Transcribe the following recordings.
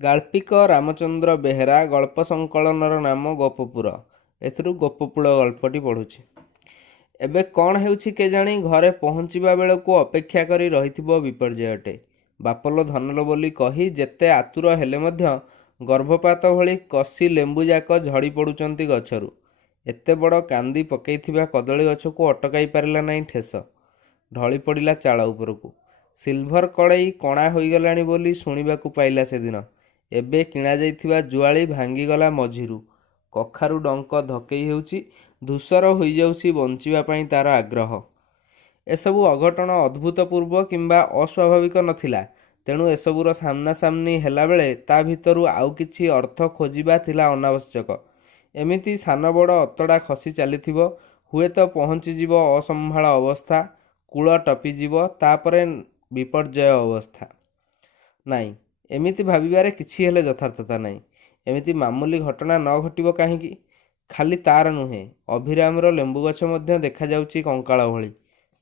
ଗାଳ୍ପିକ ରାମଚନ୍ଦ୍ର ବେହେରା ଗଳ୍ପ ସଂକଳନର ନାମ ଗୋପପୁର। ଏଥିରୁ ଗୋପପୁଳ ଗଳ୍ପଟି ପଢ଼ୁଛି। ଏବେ କ'ଣ ହେଉଛି କେଜାଣି ଘରେ ପହଞ୍ଚିବା ବେଳକୁ ଅପେକ୍ଷା କରି ରହିଥିବ ବିପର୍ଯ୍ୟୟଟେ। ବାପଲୋ ଧନଲୋ ବୋଲି କହି ଯେତେ ଆତୁର ହେଲେ ମଧ୍ୟ ଗର୍ଭପାତ ଭଳି କଷି ଲେମ୍ବୁଯାକ ଝଡ଼ି ପଡ଼ୁଛନ୍ତି ଗଛରୁ। ଏତେ ବଡ଼ କାନ୍ଦି ପକେଇଥିବା କଦଳୀ ଗଛକୁ ଅଟକାଇ ପାରିଲା ନାହିଁ ଠେସ। ଢଳି ପଡ଼ିଲା ଚାଳ ଉପରକୁ। ସିଲଭର କଡ଼େଇ କଣା ହୋଇଗଲାଣି ବୋଲି ଶୁଣିବାକୁ ପାଇଲା ସେଦିନ। ଏବେ କିଣାଯାଇଥିବା ଜୁଆଳି ଭାଙ୍ଗିଗଲା ମଝିରୁ। କଖାରୁ ଡଙ୍କ ଧକେଇ ହେଉଛି, ଧୂସର ହୋଇଯାଉଛି ବଞ୍ଚିବା ପାଇଁ ତା'ର ଆଗ୍ରହ। ଏସବୁ ଅଘଟଣ ଅଦ୍ଭୁତପୂର୍ବ କିମ୍ବା ଅସ୍ୱାଭାବିକ ନଥିଲା। ତେଣୁ ଏସବୁର ସାମ୍ନାସାମ୍ନି ହେଲାବେଳେ ତା ଭିତରୁ ଆଉ କିଛି ଅର୍ଥ ଖୋଜିବା ଥିଲା ଅନାବଶ୍ୟକ। ଏମିତି ସାନ ବଡ଼ ଅତଡ଼ା ଖସି ଚାଲିଥିବ, ହୁଏତ ପହଞ୍ଚିଯିବ ଅସମ୍ଭାଳ ଅବସ୍ଥା, କୂଳ ଟପିଯିବ, ତାପରେ ବିପର୍ଯ୍ୟୟ ଅବସ୍ଥା। ନାଇଁ, ଏମିତି ଭାବିବାରେ କିଛି ହେଲେ ଯଥାର୍ଥତା ନାହିଁ। ଏମିତି ମାମୁଲି ଘଟଣା ନ ଘଟିବ କାହିଁକି? ଖାଲି ତା'ର ନୁହେଁ, ଅଭିରାମର ଲେମ୍ବୁଗଛ ମଧ୍ୟ ଦେଖାଯାଉଛି କଙ୍କାଳ ଭଳି।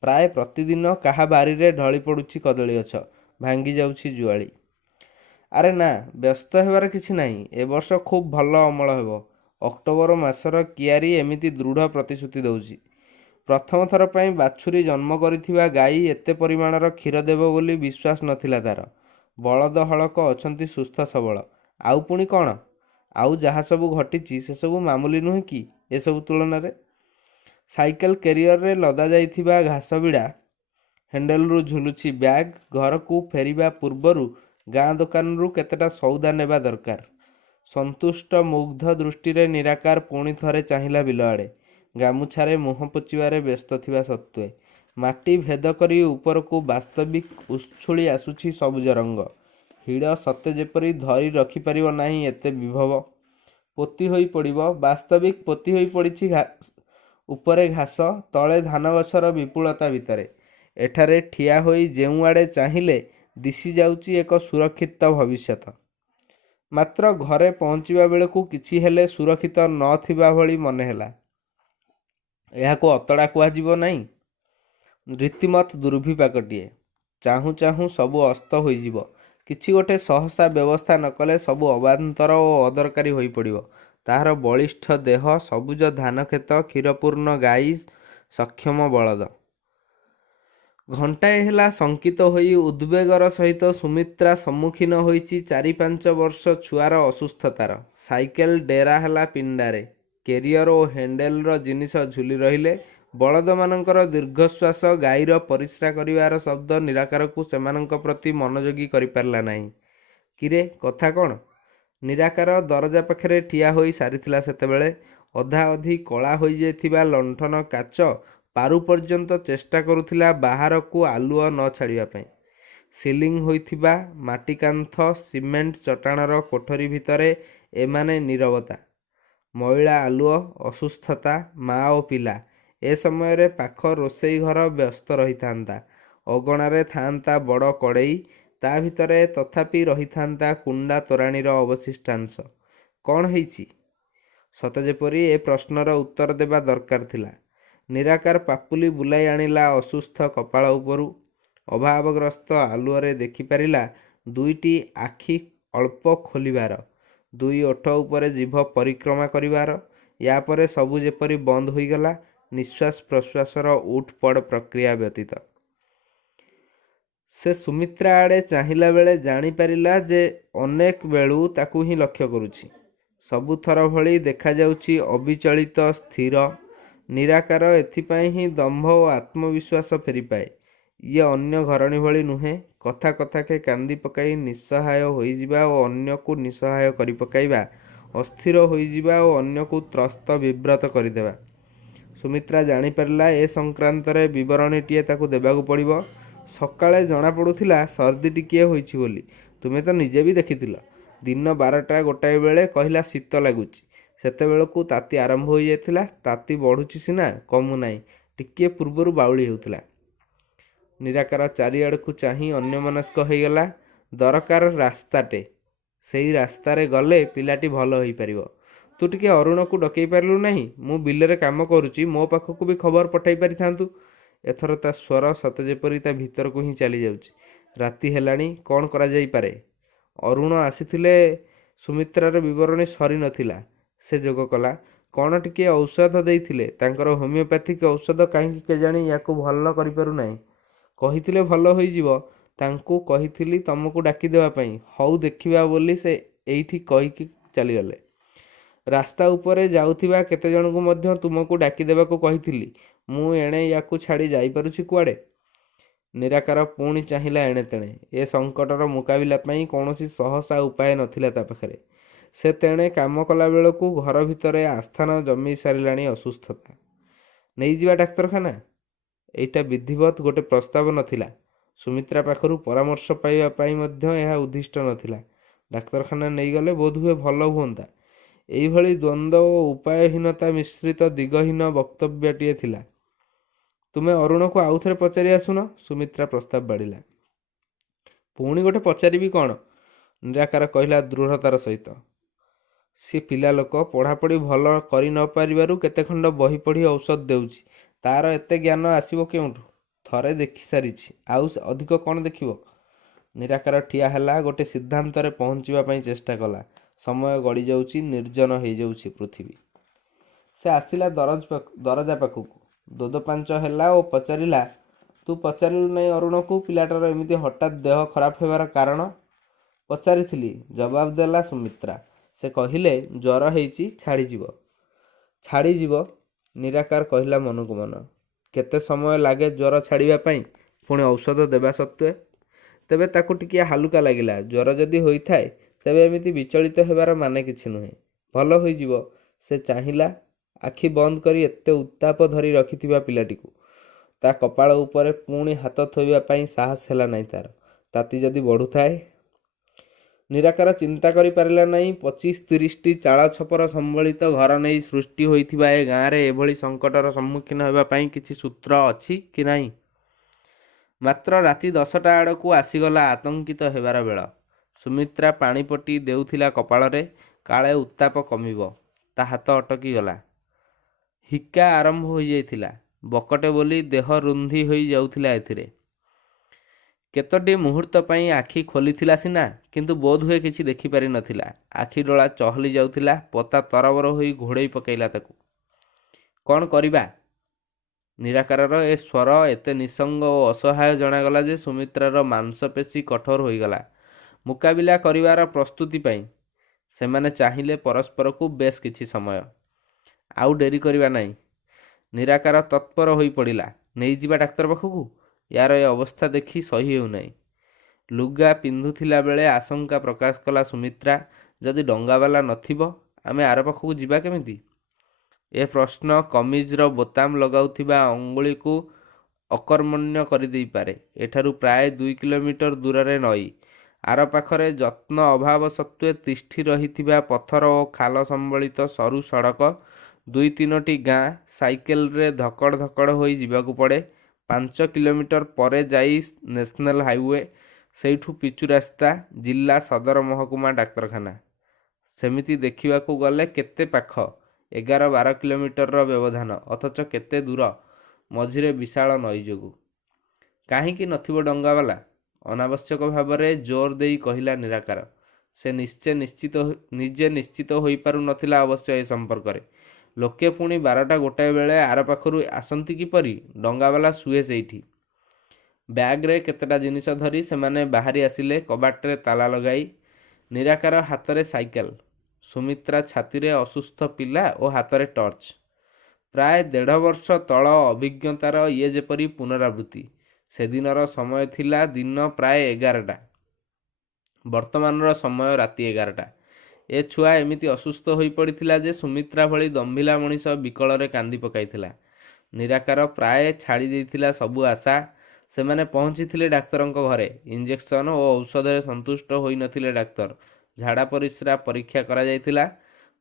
ପ୍ରାୟ ପ୍ରତିଦିନ କାହା ବାରିରେ ଢଳି ପଡ଼ୁଛି କଦଳୀ ଗଛ, ଭାଙ୍ଗି ଯାଉଛି ଜୁଆଳି। ଆରେ ନା, ବ୍ୟସ୍ତ ହେବାର କିଛି ନାହିଁ। ଏ ବର୍ଷ ଖୁବ୍ ଭଲ ଅମଳ ହେବ। ଅକ୍ଟୋବର ମାସର କିଆରୀ ଏମିତି ଦୃଢ଼ ପ୍ରତିଶ୍ରୁତି ଦେଉଛି। ପ୍ରଥମ ଥର ପାଇଁ ବାଛୁରୀ ଜନ୍ମ କରିଥିବା ଗାଈ ଏତେ ପରିମାଣର କ୍ଷୀର ଦେବ ବୋଲି ବିଶ୍ୱାସ ନଥିଲା ତା'ର। ବଳଦ ହଳକ ଅଛନ୍ତି ସୁସ୍ଥ ସବଳ। ଆଉ ପୁଣି କ'ଣ? ଆଉ ଯାହା ସବୁ ଘଟିଛି ସେସବୁ ମାମୁଲି ନୁହେଁ କି ଏସବୁ ତୁଳନାରେ? ସାଇକେଲ କ୍ୟାରିୟରରେ ଲଦା ଯାଇଥିବା ଘାସ ବିଡ଼ା, ହ୍ୟାଣ୍ଡେଲରୁ ଝୁଲୁଛି ବ୍ୟାଗ୍। ଘରକୁ ଫେରିବା ପୂର୍ବରୁ ଗାଁ ଦୋକାନରୁ କେତେଟା ସଉଦା ନେବା ଦରକାର। ସନ୍ତୁଷ୍ଟ ମୁଗ୍ଧ ଦୃଷ୍ଟିରେ ନିରାକାର ପୁଣି ଥରେ ଚାହିଁଲା ବିଲ ଆଡ଼େ। ଗାମୁଛାରେ ମୁହଁ ପୋଛିବାରେ ବ୍ୟସ୍ତ ଥିବା ସତ୍ତ୍ୱେ ମାଟି ଭେଦ କରି ଉପରକୁ ବାସ୍ତବିକ ଉଛୁଳି ଆସୁଛି ସବୁଜ ରଙ୍ଗ। ହିଡ଼ ସତେ ଯେପରି ଧରି ରଖିପାରିବ ନାହିଁ ଏତେ ବିଭବ। ପୋତି ହୋଇ ପଡ଼ିବ, ବାସ୍ତବିକ ପୋତି ହୋଇ ପଡ଼ିଛି ଉପରେ ଘାସ, ତଳେ ଧାନ ଗଛର ବିପୁଳତା ଭିତରେ। ଏଠାରେ ଠିଆ ହୋଇ ଯେଉଁଆଡ଼େ ଚାହିଁଲେ ଦିଶି ଯାଉଛି ଏକ ସୁରକ୍ଷିତ ଭବିଷ୍ୟତ। ମାତ୍ର ଘରେ ପହଞ୍ଚିବା ବେଳକୁ କିଛି ହେଲେ ସୁରକ୍ଷିତ ନଥିବା ଭଳି ମନେ ହେଲା। ଏହାକୁ ଅତଡ଼ା କୁହାଯିବ ନାହିଁ। ରୀତିମତ ଦୁର୍ବିପାକଟିଏ। ଚାହୁଁ ଚାହୁଁ ସବୁ ଅସ୍ତ ହୋଇଯିବ। କିଛି ଗୋଟେ ସହସା ବ୍ୟବସ୍ଥା ନ କଲେ ସବୁ ଅବାନ୍ତର ଓ ଅଦରକାରୀ ହୋଇପଡ଼ିବ। ତାହାର ବଳିଷ୍ଠ ଦେହ, ସବୁଜ ଧାନକ୍ଷେତ, କ୍ଷୀରପୂର୍ଣ୍ଣ ଗାଈ, ସକ୍ଷମ ବଳଦ। ଘଣ୍ଟାଏ ହେଲା ଶଙ୍କିତ ହୋଇ ଉଦ୍ବେଗର ସହିତ ସୁମିତ୍ରା ସମ୍ମୁଖୀନ ହୋଇଛି 4-5 ବର୍ଷ ଛୁଆର ଅସୁସ୍ଥତାର। ସାଇକେଲ ଡେରା ହେଲା ପିଣ୍ଡାରେ। କ୍ୟାରିୟର ଓ ହ୍ୟାଣ୍ଡେଲର ଜିନିଷ ଝୁଲି ରହିଲେ। ବଳଦମାନଙ୍କର ଦୀର୍ଘଶ୍ୱାସ, ଗାଈର ପରିସ୍ରା କରିବାର ଶବ୍ଦ ନିରାକାରକୁ ସେମାନଙ୍କ ପ୍ରତି ମନୋଯୋଗୀ କରିପାରିଲା ନାହିଁ। କିରେ, କଥା କ'ଣ? ନିରାକାର ଦରଜା ପାଖରେ ଠିଆ ହୋଇ ସାରିଥିଲା ସେତେବେଳେ। ଅଧାଅଧି କଳା ହୋଇଯାଇଥିବା ଲଣ୍ଠନ କାଚ ପାରୁ ପର୍ଯ୍ୟନ୍ତ ଚେଷ୍ଟା କରୁଥିଲା ବାହାରକୁ ଆଲୁଅ ନ ଛାଡ଼ିବା ପାଇଁ। ସିଲିଂ ହୋଇଥିବା ମାଟିକାନ୍ଥ, ସିମେଣ୍ଟ ଚଟାଣର କୋଠରୀ ଭିତରେ ଏମାନେ ନୀରବତା। ମଇଳା ଆଲୁଅ, ଅସୁସ୍ଥତା, ମା ଓ ପିଲା। ଏ ସମୟରେ ପାଖ ରୋଷେଇ ଘର ବ୍ୟସ୍ତ ରହିଥାନ୍ତା। ଅଗଣାରେ ଥାଆନ୍ତା ବଡ଼ କଡ଼େଇ, ତା ଭିତରେ ତଥାପି ରହିଥାନ୍ତା କୁଣ୍ଡା ତୋରାଣୀର ଅବଶିଷ୍ଟାଂଶ। କ'ଣ ହେଇଛି? ସତେ ଯେପରି ଏ ପ୍ରଶ୍ନର ଉତ୍ତର ଦେବା ଦରକାର ଥିଲା। ନିରାକାର ପାପୁଲି ବୁଲାଇ ଆଣିଲା ଅସୁସ୍ଥ କପାଳ ଉପରୁ। ଅଭାବଗ୍ରସ୍ତ ଆଲୁଅରେ ଦେଖିପାରିଲା ଦୁଇଟି ଆଖି ଅଳ୍ପ ଖୋଲିବାର, ଦୁଇ ଓଠ ଉପରେ ଜିଭ ପରିକ୍ରମା କରିବାର। ୟା ପରେ ସବୁ ଯେପରି ବନ୍ଦ ହୋଇଗଲା, ନିଶ୍ୱାସ ପ୍ରଶ୍ୱାସର ଉଠପଡ଼ ପ୍ରକ୍ରିୟା ବ୍ୟତୀତ। ସେ ସୁମିତ୍ରା ଆଡ଼େ ଚାହିଁଲା ବେଳେ ଜାଣିପାରିଲା ଯେ ଅନେକ ବେଳୁ ତାକୁ ହିଁ ଲକ୍ଷ୍ୟ କରୁଛି। ସବୁଥର ଭଳି ଦେଖାଯାଉଛି ଅବିଚଳିତ, ସ୍ଥିର। ନିରାକାର ଏଥିପାଇଁ ହିଁ ଦମ୍ଭ ଓ ଆତ୍ମବିଶ୍ୱାସ ଫେରିପାଏ। ଇଏ ଅନ୍ୟ ଘରଣୀ ଭଳି ନୁହେଁ। କଥା କଥାକେ କାନ୍ଦି ପକାଇ ନିଃସହାୟ ହୋଇଯିବା ଓ ଅନ୍ୟକୁ ନିଃସହାୟ କରି ପକାଇବା, ଅସ୍ଥିର ହୋଇଯିବା ଓ ଅନ୍ୟକୁ ତ୍ରସ୍ତ ବିବ୍ରତ କରିଦେବା। ସୁମିତ୍ରା ଜାଣିପାରିଲା ଏ ସଂକ୍ରାନ୍ତରେ ବିବରଣୀଟିଏ ତାକୁ ଦେବାକୁ ପଡ଼ିବ। ସକାଳେ ଜଣାପଡ଼ୁଥିଲା ସର୍ଦ୍ଦି ଟିକିଏ ହୋଇଛି ବୋଲି। ତୁମେ ତ ନିଜେ ବି ଦେଖିଥିଲ। ଦିନ 12ଟା-1ଟାଏ ବେଳେ କହିଲା ଶୀତ ଲାଗୁଛି। ସେତେବେଳକୁ ତାତି ଆରମ୍ଭ ହୋଇଯାଇଥିଲା। ତାତି ବଢ଼ୁଛି ସିନା, କମୁନାହିଁ। ଟିକିଏ ପୂର୍ବରୁ ବାଉଳି ହେଉଥିଲା। ନିରାକାର ଚାରିଆଡ଼କୁ ଚାହିଁ ଅନ୍ୟମନସ୍କ ହୋଇଗଲା। ଦରକାର ରାସ୍ତାଟେ। ସେଇ ରାସ୍ତାରେ ଗଲେ ପିଲାଟି ଭଲ ହୋଇପାରିବ। ତୁ ଟିକେ ଅରୁଣକୁ ଡକେଇ ପାରିଲୁ ନାହିଁ? ମୁଁ ବିଲରେ କାମ କରୁଛି, ମୋ ପାଖକୁ ବି ଖବର ପଠାଇ ପାରିଥାନ୍ତୁ। ଏଥର ତା ସ୍ୱର ସତେ ଯେପରି ତା ଭିତରକୁ ହିଁ ଚାଲି ଯାଉଛି। ରାତି ହେଲାଣି, କ'ଣ କରାଯାଇପାରେ? ଅରୁଣ ଆସିଥିଲେ ସୁମିତ୍ରାର ବିବରଣୀ ସରି ନଥିଲା। ସେ ଯୋଗ କଲା, କ'ଣ ଟିକିଏ ଔଷଧ ଦେଇଥିଲେ? ତାଙ୍କର ହୋମିଓପାଥିକ୍ ଔଷଧ କାହିଁକି କେଜାଣି ୟାକୁ ଭଲ କରିପାରୁନାହିଁ। କହିଥିଲେ ଭଲ ହୋଇଯିବ। ତାଙ୍କୁ କହିଥିଲି ତମକୁ ଡାକିଦେବା ପାଇଁ। ହଉ ଦେଖିବା ବୋଲି ସେ ଏଇଠି କହିକି ଚାଲିଗଲେ। ରାସ୍ତା ଉପରେ ଯାଉଥିବା କେତେଜଣଙ୍କୁ ମଧ୍ୟ ତୁମକୁ ଡାକିଦେବାକୁ କହିଥିଲି। ମୁଁ ଏଣେ ୟାକୁ ଛାଡ଼ି ଯାଇପାରୁଛି କୁଆଡ଼େ? ନିରାକାର ପୁଣି ଚାହିଁଲା ଏଣେ ତେଣେ। ଏ ସଙ୍କଟର ମୁକାବିଲା ପାଇଁ କୌଣସି ସହସା ଉପାୟ ନଥିଲା ତା ପାଖରେ। ସେ ତେଣେ କାମ କଲାବେଳକୁ ଘର ଭିତରେ ଆସ୍ଥାନ ଜମି ସାରିଲାଣି ଅସୁସ୍ଥତା। ନେଇଯିବା ଡାକ୍ତରଖାନା? ଏଇଟା ବିଧିବତ୍ ଗୋଟେ ପ୍ରସ୍ତାବ ନଥିଲା। ସୁମିତ୍ରା ପାଖରୁ ପରାମର୍ଶ ପାଇବା ପାଇଁ ମଧ୍ୟ ଏହା ଉଦ୍ଦିଷ୍ଟ ନଥିଲା। ଡାକ୍ତରଖାନା ନେଇଗଲେ ବୋଧହୁଏ ଭଲ ହୁଅନ୍ତା। ଏଇଭଳି ଦ୍ୱନ୍ଦ୍ୱ ଓ ଉପାୟହୀନତା ମିଶ୍ରିତ ଦିଗହୀନ ବକ୍ତବ୍ୟଟିଏ ଥିଲା। ତୁମେ ଅରୁଣକୁ ଆଉଥରେ ପଚାରି ଆସୁନ, ସୁମିତ୍ରା ପ୍ରସ୍ତାବ ବାଢ଼ିଲା। ପୁଣି ଗୋଟେ ପଚାରିବି କ'ଣ? ନିରାକାର କହିଲା ଦୃଢ଼ତାର ସହିତ। ସିଏ ପିଲା ଲୋକ, ପଢ଼ାପଢ଼ି ଭଲ କରି ନ ପାରିବାରୁ କେତେ ଖଣ୍ଡ ବହି ପଢ଼ି ଔଷଧ ଦେଉଛି। ତାର ଏତେ ଜ୍ଞାନ ଆସିବ କେଉଁଠୁ? ଥରେ ଦେଖି ସାରିଛି, ଆଉ ଅଧିକ କ'ଣ ଦେଖିବ? ନିରାକାର ଠିଆ ହେଲା, ଗୋଟେ ସିଦ୍ଧାନ୍ତରେ ପହଞ୍ଚିବା ପାଇଁ ଚେଷ୍ଟା କଲା। ସମୟ ଗଡ଼ିଯାଉଛି, ନିର୍ଜନ ହେଇଯାଉଛି ପୃଥିବୀ। ସେ ଆସିଲା ଦରଜା ପାଖକୁ, ଦୋଦପାଞ୍ଚ ହେଲା ଓ ପଚାରିଲା, ତୁ ପଚାରିଲୁ ନାହିଁ ଅରୁଣକୁ ପିଲାଟାର ଏମିତି ହଠାତ୍ ଦେହ ଖରାପ ହେବାର କାରଣ? ପଚାରିଥିଲି, ଜବାବ ଦେଲା ସୁମିତ୍ରା। ସେ କହିଲେ, ଜ୍ୱର ହେଇଛି, ଛାଡ଼ିଯିବ। ଛାଡ଼ିଯିବ? ନିରାକାର କହିଲା ମନକୁ ମନ। କେତେ ସମୟ ଲାଗେ ଜ୍ୱର ଛାଡ଼ିବା ପାଇଁ? ପୁଣି ଔଷଧ ଦେବା ସତ୍ତ୍ୱେ? ତେବେ ତାକୁ ଟିକିଏ ହାଲୁକା ଲାଗିଲା। ଜ୍ୱର ଯଦି ହୋଇଥାଏ ତେବେ ଏମିତି ବିଚଳିତ ହେବାର ମାନେ କିଛି ନୁହେଁ। ଭଲ ହୋଇଯିବ। ସେ ଚାହିଁଲା, ଆଖି ବନ୍ଦ କରି ଏତେ ଉତ୍ତାପ ଧରି ରଖିଥିବା ପିଲାଟିକୁ। ତା କପାଳ ଉପରେ ପୁଣି ହାତ ଥୋଇବା ପାଇଁ ସାହସ ହେଲା ନାହିଁ ତାର। ତାତି ଯଦି ବଢ଼ୁଥାଏ? ନିରାକାର ଚିନ୍ତା କରିପାରିଲା ନାହିଁ 25-30ଟି ଚାଳ ଛପର ସମ୍ବଳିତ ଘର ନେଇ ସୃଷ୍ଟି ହୋଇଥିବା ଏ ଗାଁରେ ଏଭଳି ସଙ୍କଟର ସମ୍ମୁଖୀନ ହେବା ପାଇଁ କିଛି ସୂତ୍ର ଅଛି କି ନାହିଁ। ମାତ୍ର ରାତି 10ଟା ଆଡ଼କୁ ଆସିଗଲା ଆତଙ୍କିତ ହେବାର ବେଳ। ସୁମିତ୍ରା ପାଣିପଟି ଦେଉଥିଲା କପାଳରେ, କାଳେ ଉତ୍ତାପ କମିବ। ତା ହାତ ଅଟକିଗଲା। ହିକ୍କା ଆରମ୍ଭ ହୋଇଯାଇଥିଲା। ବକଟେ ବୋଲି ଦେହ ରୁନ୍ଧି ହୋଇ ଯାଉଥିଲା ଏଥିରେ। କେତୋଟି ମୁହୂର୍ତ୍ତ ପାଇଁ ଆଖି ଖୋଲିଥିଲା ସିନା, କିନ୍ତୁ ବୋଧହୁଏ କିଛି ଦେଖିପାରି ନଥିଲା। ଆଖି ଡୋଳା ଚହଲି ଯାଉଥିଲା। ପତା ତରବର ହୋଇ ଘୋଡ଼େଇ ପକାଇଲା ତାକୁ। କ'ଣ କରିବା? ନିରାକାରର ଏ ସ୍ୱର ଏତେ ନିଃସଙ୍ଗ ଓ ଅସହାୟ ଜଣାଗଲା ଯେ ସୁମିତ୍ରାର ମାଂସପେଶୀ କଠୋର ହୋଇଗଲା। ମୁକାବିଲା କରିବାର ପ୍ରସ୍ତୁତି ପାଇଁ ସେମାନେ ଚାହିଁଲେ ପରସ୍ପରକୁ ବେଶ୍ କିଛି ସମୟ। ଆଉ ଡେରି କରିବା ନାହିଁ। ନିରାକାର ତତ୍ପର ହୋଇ ପଡ଼ିଲା। ନେଇଯିବା ଡାକ୍ତର ପାଖକୁ? ୟାର ଏ ଅବସ୍ଥା ଦେଖି ସହି ହେଉନାହିଁ। ଲୁଗା ପିନ୍ଧୁଥିଲା ବେଳେ ଆଶଙ୍କା ପ୍ରକାଶ କଲା ସୁମିତ୍ରା, ଯଦି ଡଙ୍ଗାବାଲା ନଥିବ ଆମେ ଆର ପାଖକୁ ଯିବା କେମିତି? ଏ ପ୍ରଶ୍ନ କମିଜର ବୋତାମ ଲଗାଉଥିବା ଅଙ୍ଗୁଳିକୁ ଅକର୍ମଣ୍ୟ କରିଦେଇପାରେ। ଏଠାରୁ ପ୍ରାୟ 2 କିଲୋମିଟର ଦୂରରେ ନଈ। ଆର ପାଖରେ ଯତ୍ନ ଅଭାବ ସତ୍ତ୍ୱେ ତିଷ୍ଠି ରହିଥିବା ପଥର ଓ ଖାଲ ସମ୍ବଳିତ ସରୁ ସଡ଼କ। 2-3ଟି ଗାଁ। ସାଇକେଲରେ ଧକଡ଼ ଧକଡ଼ ହୋଇ ଯିବାକୁ ପଡ଼େ। 5 କିଲୋମିଟର ପରେ ଯାଇ ନ୍ୟାସନାଲ ହାଇୱେ, ସେଇଠୁ ପିଚୁ ରାସ୍ତା, ଜିଲ୍ଲା ସଦର ମହକୁମା ଡାକ୍ତରଖାନା। ସେମିତି ଦେଖିବାକୁ ଗଲେ କେତେ ପାଖ। 11-12 କିଲୋମିଟରର ବ୍ୟବଧାନ, ଅଥଚ କେତେ ଦୂର। ମଝିରେ ବିଶାଳ ନଈ ଯୋଗୁଁ। କାହିଁକି ନଥିବ ଡଙ୍ଗାବାଲା? ଅନାବଶ୍ୟକ ଭାବରେ ଜୋର ଦେଇ କହିଲା ନିରାକାର। ସେ ନିଜେ ନିଶ୍ଚିତ ହୋଇପାରୁ ନଥିଲା ଅବଶ୍ୟ ଏ ସମ୍ପର୍କରେ। ଲୋକେ ପୁଣି 12ଟା-1 ବେଳେ ଆର ପାଖରୁ ଆସନ୍ତି କିପରି? ଡଙ୍ଗାବାଲା ଶୁଏ ସେଇଠି। ବ୍ୟାଗରେ କେତେଟା ଜିନିଷ ଧରି ସେମାନେ ବାହାରି ଆସିଲେ, କବାଟରେ ତାଲା ଲଗାଇ। ନିରାକାର ହାତରେ ସାଇକେଲ, ସୁମିତ୍ରା ଛାତିରେ ଅସୁସ୍ଥ ପିଲା ଓ ହାତରେ ଟର୍ଚ୍ଚ। ପ୍ରାୟ 1.5 ବର୍ଷ ତଳ ଅଭିଜ୍ଞତାର ଇଏ ଯେପରି ପୁନରାବୃତ୍ତି। ସେଦିନର ସମୟ ଥିଲା ଦିନ ପ୍ରାୟ 11ଟା। ବର୍ତ୍ତମାନର ସମୟ ରାତି 11ଟା। ଏ ଛୁଆ ଏମିତି ଅସୁସ୍ଥ ହୋଇପଡ଼ିଥିଲା ଯେ ସୁମିତ୍ରା ଭଳି ଦମ୍ଭିଲା ମଣିଷ ବିକଳରେ କାନ୍ଦି ପକାଇଥିଲା। ନିରାକାର ପ୍ରାୟ ଛାଡ଼ି ଦେଇଥିଲା ସବୁ ଆଶା। ସେମାନେ ପହଞ୍ଚିଥିଲେ ଡାକ୍ତରଙ୍କ ଘରେ। ଇଞ୍ଜେକ୍ସନ ଓ ଔଷଧରେ ସନ୍ତୁଷ୍ଟ ହୋଇନଥିଲେ ଡାକ୍ତର। ଝାଡ଼ା ପରିସ୍ରା ପରୀକ୍ଷା କରାଯାଇଥିଲା।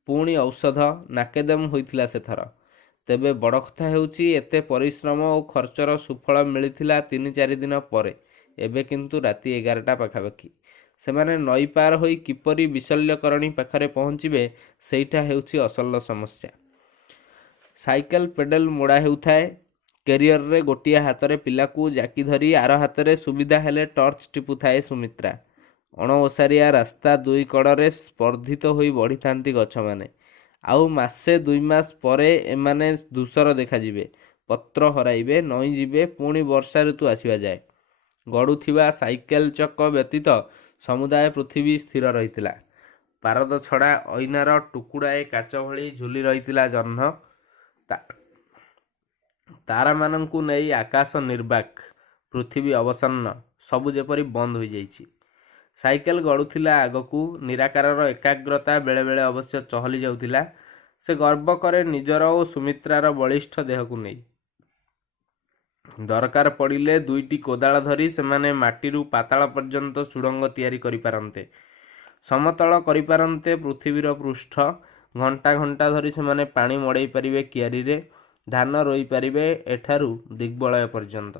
ପୁଣି ଔଷଧ। ନାକେଦମ ହୋଇଥିଲା ସେଥର। ତେବେ ବଡ଼ କଥା ହେଉଛି ଏତେ ପରିଶ୍ରମ ଓ ଖର୍ଚ୍ଚର ସୁଫଳ ମିଳିଥିଲା 3-4 ଦିନ ପରେ। ଏବେ କିନ୍ତୁ ରାତି 11ଟା ପାଖାପାଖି। ସେମାନେ ନଈ ପାର ହୋଇ କିପରି ବିଶଲ୍ୟକରଣୀ ପାଖରେ ପହଞ୍ଚିବେ, ସେଇଟା ହେଉଛି ଅସଲ ସମସ୍ୟା। ସାଇକେଲ ପେଡେଲ ମୋଡ଼ା ହେଉଥାଏ। କ୍ୟାରିୟରରେ ଗୋଟିଏ ହାତରେ ପିଲାକୁ ଜାକି ଧରି ଆର ହାତରେ ସୁବିଧା ହେଲେ ଟର୍ଚ୍ଚ ଟିପୁଥାଏ ସୁମିତ୍ରା। ଅଣଓସାରିଆ ରାସ୍ତା ଦୁଇ କଡ଼ରେ ସ୍ପର୍ଦ୍ଧିତ ହୋଇ ବଢ଼ିଥାନ୍ତି ଗଛମାନେ। ଆଉ ମାସେ 2 ମାସ ପରେ ଏମାନେ ଧୂସର ଦେଖାଯିବେ, ପତ୍ର ହରାଇବେ, ନଇଁଯିବେ, ପୁଣି ବର୍ଷା ଋତୁ ଆସିବା ଯାଏ। ଗଡ଼ୁଥିବା ସାଇକେଲ ଚକ ବ୍ୟତୀତ ସମୁଦାୟ ପୃଥିବୀ ସ୍ଥିର ରହିଥିଲା। ପାରଦ ଛଡ଼ା ଅଇନାର ଟୁକୁଡ଼ାଏ କାଚ ଭଳି ଝୁଲି ରହିଥିଲା ଜହ୍ନ। ତାରାମାନଙ୍କୁ ନେଇ ଆକାଶ ନିର୍ବାକ୍, ପୃଥିବୀ ଅବସନ୍ନ, ସବୁ ଯେପରି ବନ୍ଦ ହୋଇଯାଇଛି। ସାଇକେଲ ଗଡ଼ୁଥିଲା ଆଗକୁ, ନିରାକାରର ଏକାଗ୍ରତା ବେଳେବେଳେ ଅବଶ୍ୟ ଚହଲି ଯାଉଥିଲା। ସେ ଗର୍ବ କରେ ନିଜର ଓ ସୁମିତ୍ରାର ବଳିଷ୍ଠ ଦେହକୁ ନେଇ। ଦରକାର ପଡ଼ିଲେ 2ଟି କୋଦାଳ ଧରି ସେମାନେ ମାଟିରୁ ପାତାଳ ପର୍ଯ୍ୟନ୍ତ ସୁଡ଼ଙ୍ଗ ତିଆରି କରିପାରନ୍ତେ, ସମତଳ କରିପାରନ୍ତେ ପୃଥିବୀର ପୃଷ୍ଠ। ଘଣ୍ଟା ଘଣ୍ଟା ଧରି ସେମାନେ ପାଣି ମଡ଼େଇ ପାରିବେ କିଆରୀରେ, ଧାନ ରୋଇପାରିବେ ଏଠାରୁ ଦିଗ୍ବଳୟ ପର୍ଯ୍ୟନ୍ତ।